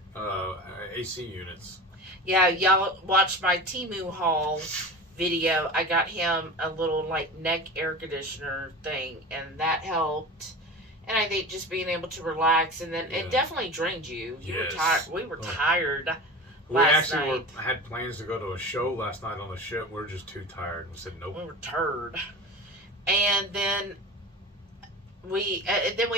AC units. yeah, y'all watched my Temu haul video. I got him a little like neck air conditioner thing, and that helped. And I think just being able to relax, and then Yeah. it definitely drained you. You were Yes. tired. We were Oh. tired. We Last actually night. had plans to go to a show last night on the ship. We were just too tired. We said nope. We were tired. And then we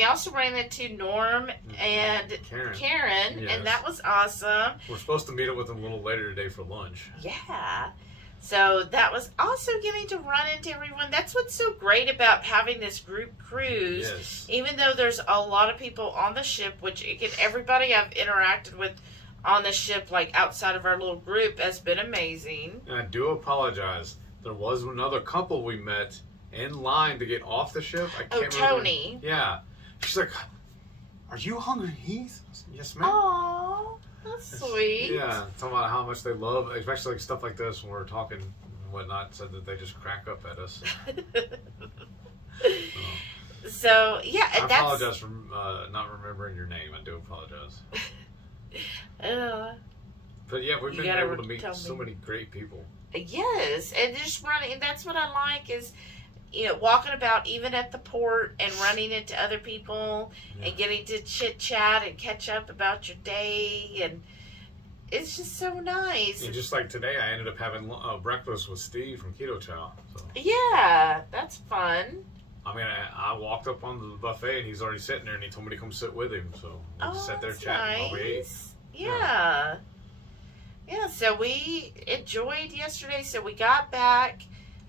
also ran into Norm and Karen, Yes. and that was awesome. We're supposed to meet up with them a little later today for lunch. Yeah. So that was also getting to run into everyone. That's what's so great about having this group cruise. Yes. Even though there's a lot of people on the ship, which again, everybody I've interacted with on the ship, like outside of our little group, has been amazing. And I do apologize. There was another couple we met in line to get off the ship. I can't remember. Tony. Yeah. She's like, "Are you HungryHeath?" I said, "Yes, ma'am." Aww, that's sweet. Yeah, talking about how much they love, especially like stuff like this when we're talking and whatnot, said that they just crack up at us. So yeah, I and that's. apologize for not remembering your name. I do apologize. But yeah, we've You been gotta able to meet tell so me. many great people. Yes, and just running, and that's what I like is, walking about even at the port and running into other people and getting to chit chat and catch up about your day, and it's just so nice. And just like today, I ended up having breakfast with Steve from Ketochow. So Yeah, that's fun. I mean, I walked up on the buffet and he's already sitting there, and he told me to come sit with him. So we just sat there that's chatting while we ate. nice. Yeah, so we enjoyed yesterday. So we got back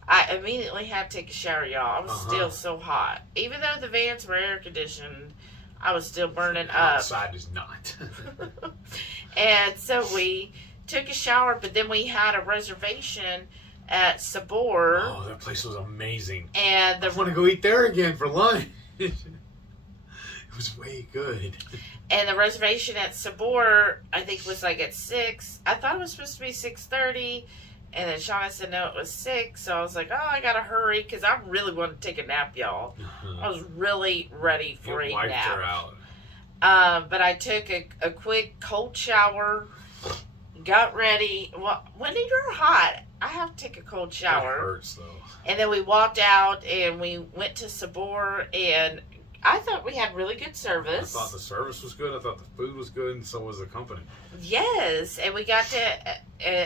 I immediately had to take a shower, y'all. I was Uh-huh. still so hot. Even though the vans were air conditioned, I was still burning up. Outside is not. And so we took a shower, but then we had a reservation at Sabor. Oh, that place was amazing. And I want to go eat there again for lunch. It was way good. And the reservation at Sabor, I think, was like at 6. I thought it was supposed to be 6:30. And then Shauna said, no, it was 6. So I was like, oh, I got to hurry because I really wanted to take a nap, y'all. I was really ready for It a wiped nap. her out. But I took a quick cold shower, got ready. Well, when you're hot, I have to take a cold That shower. hurts, though. And then we walked out and we went to Sabor, and I thought we had really good I service. thought the service was good. I thought the food was good, and so was the company. Yes, and we got to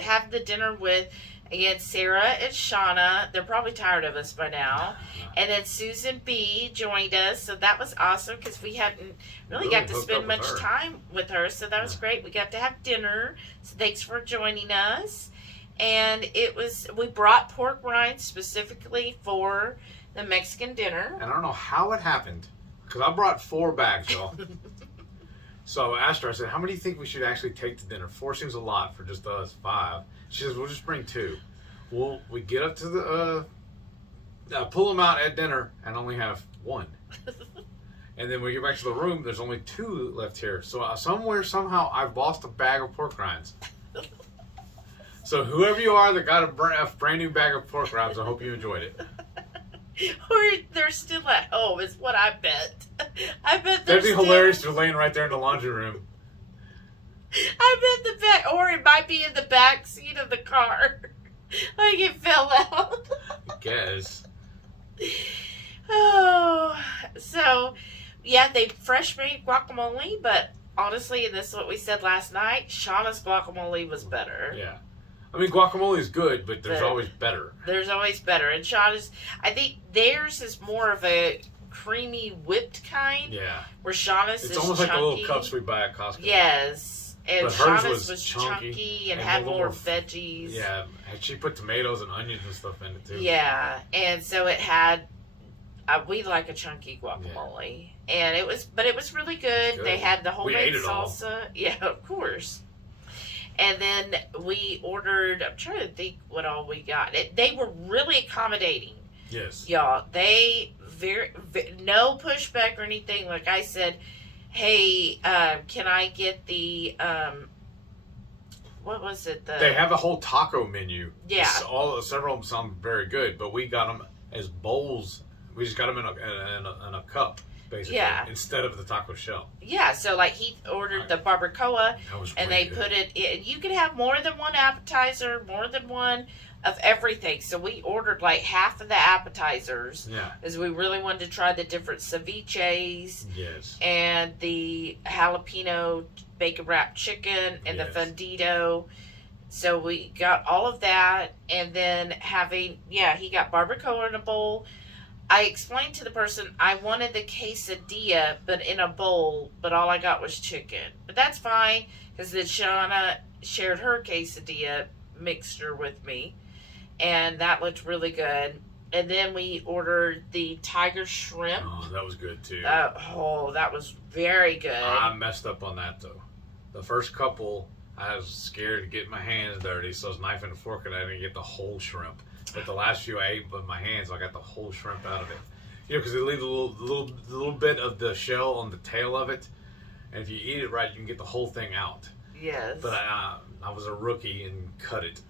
have the dinner with, again, Sara and Shauna. They're probably tired of us by now. And then Susan B joined us, so that was awesome because we hadn't really got to hooked spend up with much her. time with her, so that was great. We got to have dinner, so thanks for joining us. And we brought pork rinds specifically for the Mexican dinner. And I don't know how it happened, because I brought 4 bags, y'all. So I asked her, I said, how many do you think we should actually take to dinner? 4 seems a lot for just us, 5. She says, we'll just bring 2. Well, we get up to the, pull them out at dinner and only have 1. And then we get back to the room, there's only 2 left here. So somehow, I've lost a bag of pork rinds. So whoever you are that got a brand new bag of pork rinds, I hope you enjoyed it. Or they're still at home, is what I bet. I bet That'd be hilarious. They're laying right there in the laundry room. I bet the back, or it might be in the back seat of the car. Like it fell out. I guess. Oh, so yeah, they fresh made guacamole, but honestly, and this is what we said last night, Shauna's guacamole was better. Yeah. I mean, guacamole is good, but there's But- always better. There's always better. And Shauna's, I think theirs is more of a creamy whipped kind, Yeah. where Shauna's It's is almost chunky. like the little cups we buy at Costco. Yes. And But hers Shauna's was was chunky chunky and and had a little more more veggies. Yeah. And she put tomatoes and onions and stuff in it, too. Yeah, and so it had. We like a chunky guacamole, and it was really good. They had the We ate homemade it all. salsa. Yeah, of course. And then we ordered. I'm trying to think what all we got. They were really accommodating, Yes. y'all. They very no pushback or anything. Like I said, hey, can I get the what was it? They have a whole taco menu. Yeah. Several of them sound very good, but we got them as bowls. We just got them in a cup, basically, Yeah. instead of the taco shell. Yeah, so like he ordered the barbacoa, That was and really they good. put it in. You can have more than one appetizer, more than one of everything. So we ordered like half of the appetizers, Yeah. because we really wanted to try the different ceviches Yes. and the jalapeno bacon wrapped chicken and Yes. the fundito. So we got all of that, and then he got barbacoa in a bowl. I explained to the person I wanted the quesadilla, but in a bowl, but all I got was chicken. But that's fine, because then Shauna shared her quesadilla mixture with me, and that looked really good. And then we ordered the tiger shrimp. Oh, that was good, too. That was very good. I messed up on that, though. The first couple, I was scared to get my hands dirty, so I was knifing and forking. I didn't get the whole shrimp. But the last few I ate with my hands, I got the whole shrimp out of it. You know, because they leave the little bit of the shell on the tail of it, and if you eat it right, you can get the whole thing out. Yes. But I was a rookie and cut it,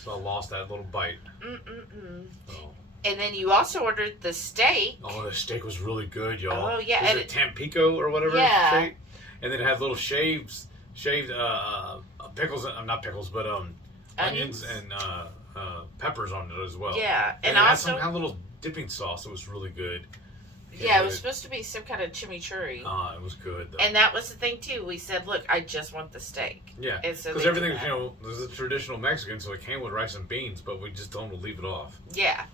so I lost that little bite. So. And then you also ordered the steak. Oh, the steak was really good, y'all. Oh, yeah, Is and it Tampico or whatever? Yeah. Steak? And then it had little shaved pickles, not pickles, but onions and peppers on it as well. Yeah, and and it had also some kind of little dipping sauce. It was really good. yeah, it was supposed to be some kind of chimichurri. It was good though. And that was the thing too. We said, "Look, I just want the steak." Yeah, And so because they everything, did that. you know, this is traditional Mexican, so it came with rice and beans, but we just told them to leave it off. Yeah,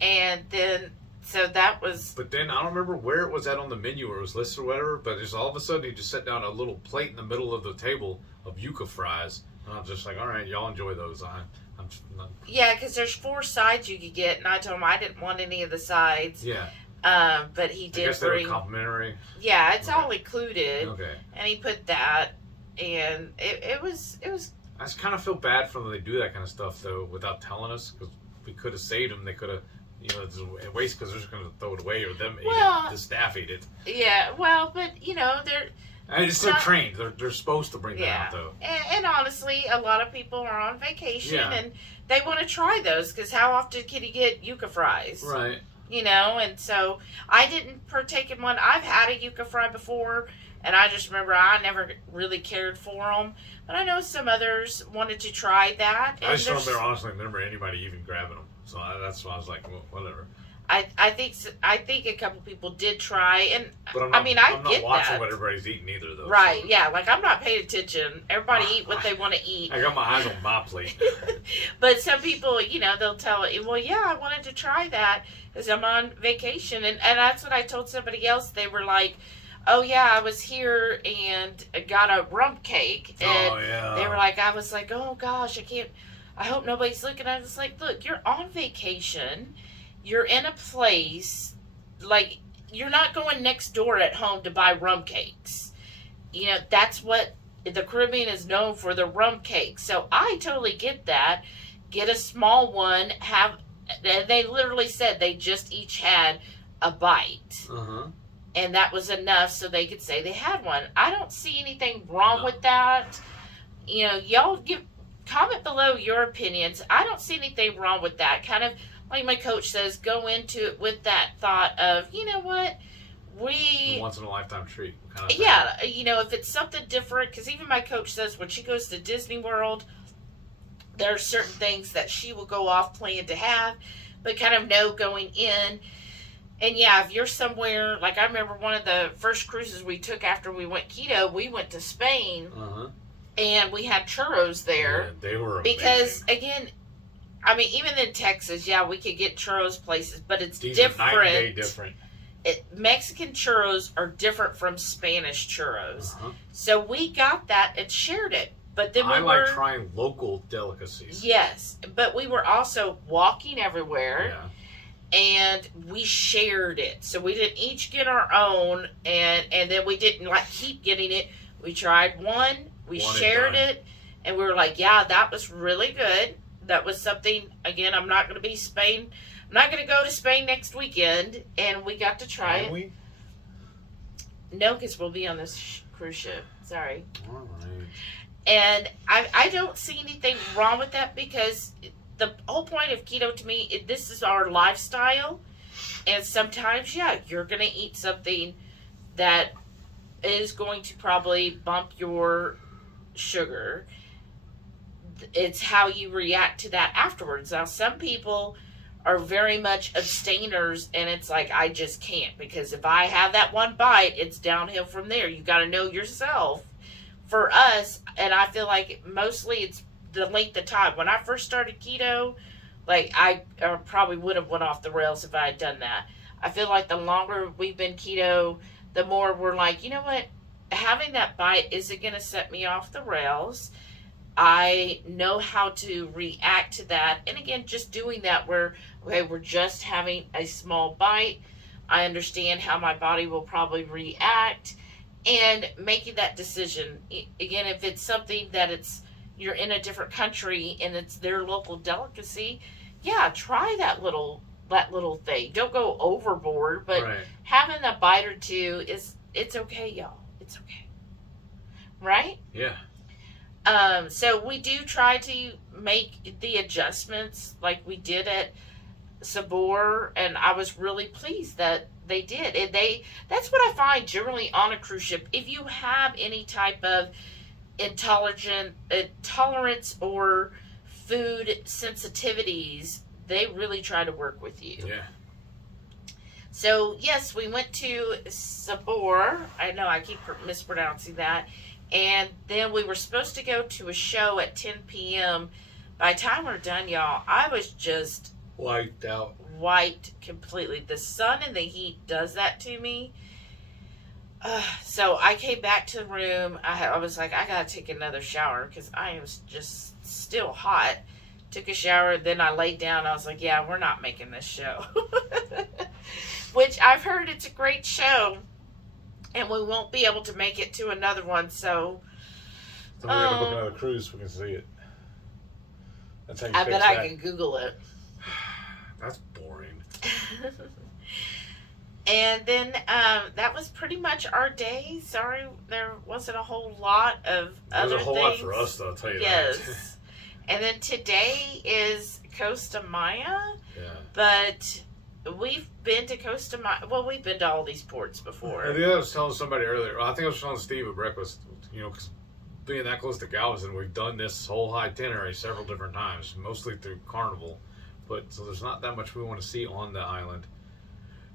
and then so that was But then I don't remember where it was at on the menu or it was listed or whatever, but just all of a sudden he just set down a little plate in the middle of the table of yuca fries, and I'm just like, all right, y'all enjoy those. I'm Yeah, because there's 4 sides you could get, and I told him I didn't want any of the sides. Yeah. But he did I guess bring. they were complimentary. Yeah, it's Okay. all included. Okay. And he put that, and it was. I just kind of feel bad for them. They do that kind of stuff though without telling us, because we could have saved them. They could have, it's a waste because they're just going to throw it away, or them eat it. The staff eat it. Yeah, well, but they're. And it's still trained. They're supposed to bring that out though. And honestly, a lot of people are on vacation and they want to try those, because how often can you get yuca fries? Right. And so I didn't partake in one. I've had a yuca fry before, and I just remember I never really cared for them. But I know some others wanted to try that. I just don't remember anybody even grabbing them. So that's why I was like, well, whatever. I think a couple people did try, and but I'm not get watching that. what everybody's eating either, though. Right? So. Yeah, like I'm not paying attention. Everybody eat what they want to eat. I got my eyes on my plate. But some people, they'll tell, well, yeah, I wanted to try that because I'm on vacation, and that's what I told somebody else. They were like, oh yeah, I was here and got a rum cake, and they were like, I was like, oh gosh, I hope nobody's looking at us. Like, look, you're on vacation. You're in a place, like, you're not going next door at home to buy rum cakes. That's what the Caribbean is known for, the rum cakes. So I totally get that. Get a small one, and they literally said they just each had a bite. Uh-huh. And that was enough so they could say they had one. I don't see anything wrong with that. Y'all comment below your opinions. I don't see anything wrong with that. Kind of like my coach says, go into it with that thought of, what, once in a lifetime treat. Kind of if it's something different, because even my coach says when she goes to Disney World, there are certain things that she will go off plan to have, but kind of know going in. And yeah, if you're somewhere, like I remember one of the first cruises we took after we went keto, we went to Spain, and we had churros there. Yeah, they were because amazing. Again, even in Texas, we could get churros places, but it's These different. Are night and day different. Mexican churros are different from Spanish churros. So we got that and shared it. But then I like trying local delicacies. Yes, but we were also walking everywhere. Yeah. And we shared it. So we didn't each get our own, and then we didn't keep getting it. We tried one, we shared it, and we were like, yeah, that was really good. That was something, again, I'm not going to be Spain. I'm not going to go to Spain next weekend, and we got to try it. We? No, because we'll be on this cruise ship. Sorry. All right. And I don't see anything wrong with that, because the whole point of keto to me, this is our lifestyle. And sometimes, you're going to eat something that is going to probably bump your sugar. It's how you react to that afterwards. Now, some people are very much abstainers, and it's like, I just can't, because if I have that one bite, it's downhill from there. You got to know yourself. For us, and I feel like mostly it's the length of time. When I first started keto, I probably would have went off the rails if I had done that. I feel like the longer we've been keto, the more we're like, you know what? Having that bite isn't going to set me off the rails. I know how to react to that. And again, just doing that where, okay, we're just having a small bite. I understand how my body will probably react, and making that decision. Again, if it's something that you're in a different country and it's their local delicacy, try that little thing. Don't go overboard, but having a bite or two it's okay, y'all. It's okay. Right? Yeah. So we do try to make the adjustments like we did at Sabor, and I was really pleased that they did. And that's what I find generally on a cruise ship. If you have any type of intolerance or food sensitivities, they really try to work with you. Yeah. So, yes, we went to Sabor. I know I keep mispronouncing that. And then we were supposed to go to a show at 10 p.m. By the time we're done, y'all, I was just wiped out. Wiped completely. The sun and the heat does that to me. So I came back to the room. I was like, I got to take another shower because I was just still hot. took a shower, then I laid down. I was like, yeah, we're not making this show. Which I've heard it's a great show, and we won't be able to make it to another one, so So we're gonna book another cruise so we can see it. That's how you I fix bet I that. can Google it. That's boring. And then that was pretty much our day. Sorry, there wasn't a whole lot of There's other a whole things. lot for us, though, I'll tell you that. Yes. And then today is Costa Maya, Yeah. but we've been to Costa Maya. Well, we've been to all these ports before. And the other, I was telling somebody earlier, well, I think I was telling Steve at breakfast, you know, because being that close to Galveston, we've done this whole itinerary several different times, mostly through Carnival. But so there's not that much we want to see on the island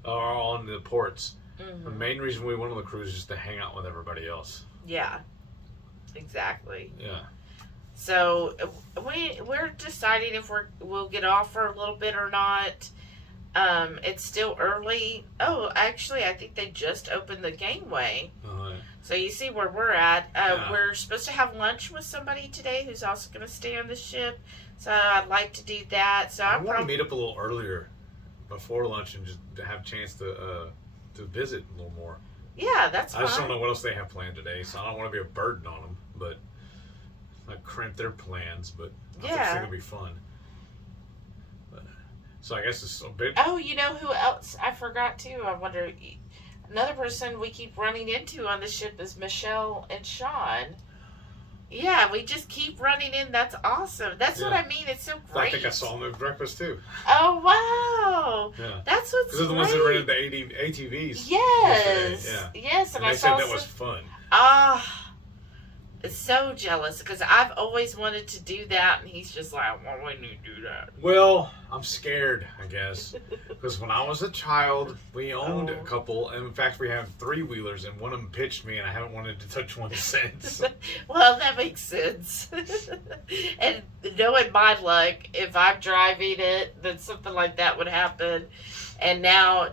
or on the ports. The main reason we went on the cruise is just to hang out with everybody else. Yeah, exactly. Yeah. So we're deciding if we'll get off for a little bit or not. It's still early. Oh, actually, I think they just opened the gangway. So you see where we're at. Yeah. We're supposed to have lunch with somebody today who's also going to stay on the ship. So I'd like to do that. So I I'm want to probably meet up a little earlier before lunch and just to have a chance to visit a little more. yeah, that's I fine. just don't know what else they have planned today, so I don't want to be a burden on them, but I crimp their plans, but I think it's going to be fun. But, so I guess it's a bit... Oh, you know who else I forgot too? I wonder, another person we keep running into on the ship is Michelle and Sean. Yeah, we just keep running in. That's awesome. That's what Yeah. I mean. It's so great. I think I saw them at breakfast too. Oh, wow. Yeah. That's what's Those are the great. ones that rented the Yes. ATVs. yesterday, Yes, and And I they saw said that was some, fun. so jealous because I've always wanted to do that, and he's just like, "Why wouldn't you do that?" Well, I'm scared, I guess, because when I was a child, we owned a couple, and in fact, we have 3-wheelers, and one of them pitched me, and I haven't wanted to touch one since. Well, that makes sense. And knowing my luck, if I'm driving it, then something like that would happen. And now,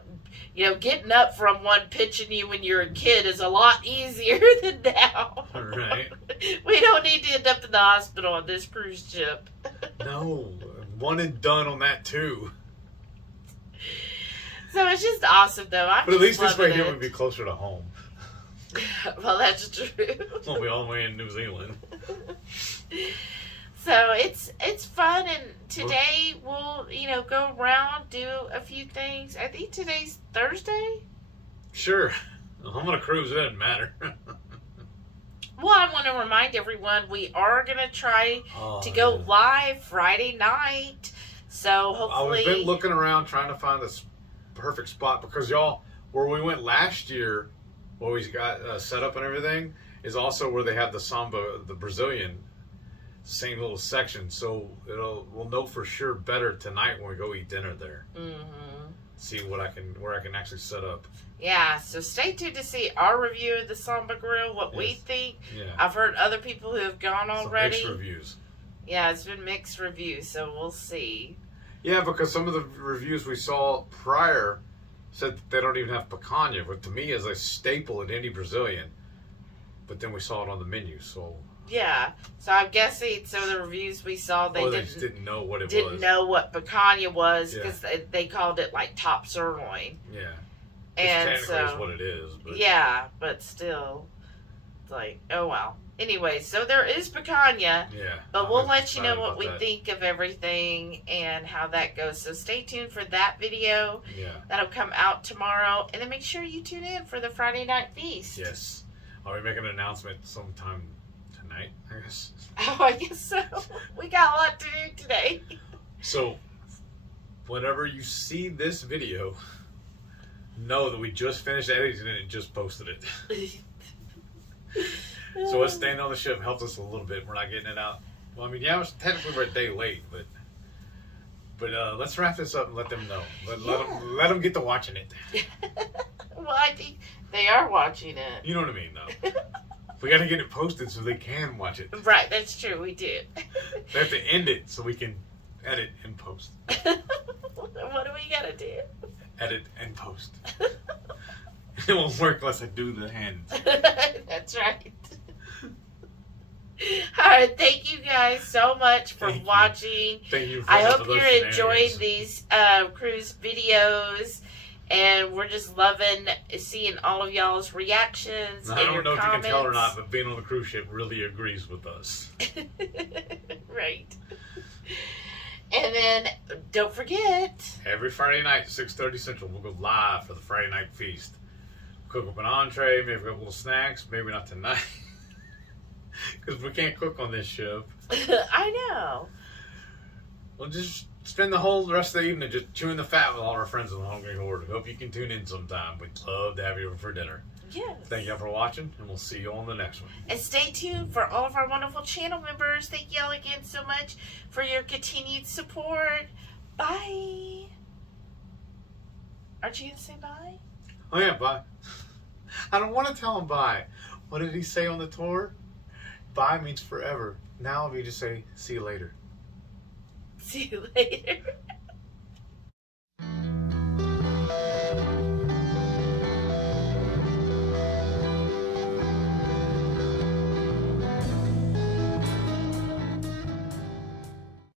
you know, getting up from one pitching you when you're a kid is a lot easier than now. Right. We don't need to end up in the hospital on this cruise ship. No, one and done on that too. So it's just awesome, though. I'm But at least just this way loving here it. would be closer to home. Well, that's true. We'll be all the way in New Zealand. So it's fun, and today we'll, you know, go around, do a few things. I think today's Thursday. Sure. I'm on a cruise, it doesn't matter. Well, I want to remind everyone we are going to try to go yeah. live Friday night. So hopefully... I've been looking around trying to find this perfect spot because y'all, where we went last year, where we got set up and everything, is also where they have the samba, the Brazilian, same little section. So we'll know for sure better tonight when we go eat dinner there. Mm-hmm. See where I can actually set up. Yeah, so stay tuned to see our review of the Samba Grill, what we Yes. think. Yeah. I've heard other people who have gone Some already. mixed reviews. Yeah, it's been mixed reviews, so we'll see. Yeah, because some of the reviews we saw prior said that they don't even have picanha, but to me is a staple in any Brazilian. But then we saw it on the menu, so Yeah, so I'm guessing some of the reviews we saw, they just didn't know what it didn't was. know what picanha was Yeah. because they called it like top sirloin. Yeah, And which so, technically is what it is. But yeah, but still, it's like, oh well. Anyway, so there is picanha, yeah, but I'm we'll let you know excited what about we that. think of everything and how that goes. So stay tuned for that video. Yeah. That'll come out tomorrow. And then make sure you tune in for the Friday Night Feast. Yes. I'll be making an announcement sometime tonight, I guess. Oh, I guess so. We got a lot to do today. So, whenever you see this video, know that we just finished editing it and just posted it. So us staying on the ship helps us a little bit. We're not getting it out. Well, I mean, yeah, technically we're a day late, but let's wrap this up and let them know. Let them get to watching it. Well, I think they are watching it. You know what I mean, though. We got to get it posted so they can watch it. Right, that's true. We did. They have to end it so we can edit and post. What do we gotta do? Edit and post. It won't work unless I do the hands. That's right. All right, thank you guys so much for Thank you. watching. Thank you for I all hope of those you're enjoying shenanigans. these cruise videos, and we're just loving seeing all of y'all's reactions I and don't your know if comments. you can tell or not, but being on the cruise ship really agrees with us. Right. And then don't forget. Every Friday night, 6:30 Central, we'll go live for the Friday night feast. Cook up an entree, maybe a couple little snacks, maybe not tonight. Because we can't cook on this ship. I know. We'll just spend the whole rest of the evening just chewing the fat with all our friends on the Hungry Horde. Hope you can tune in sometime. We'd love to have you over for dinner. Yes. Thank y'all for watching, and we'll see you on the next one. And stay tuned for all of our wonderful channel members. Thank y'all again so much for your continued support. Bye. Aren't you going to say bye? Oh yeah, bye. I don't want to tell him bye. What did he say on the tour? Bye means forever. Now if you just say, see you later. See you later.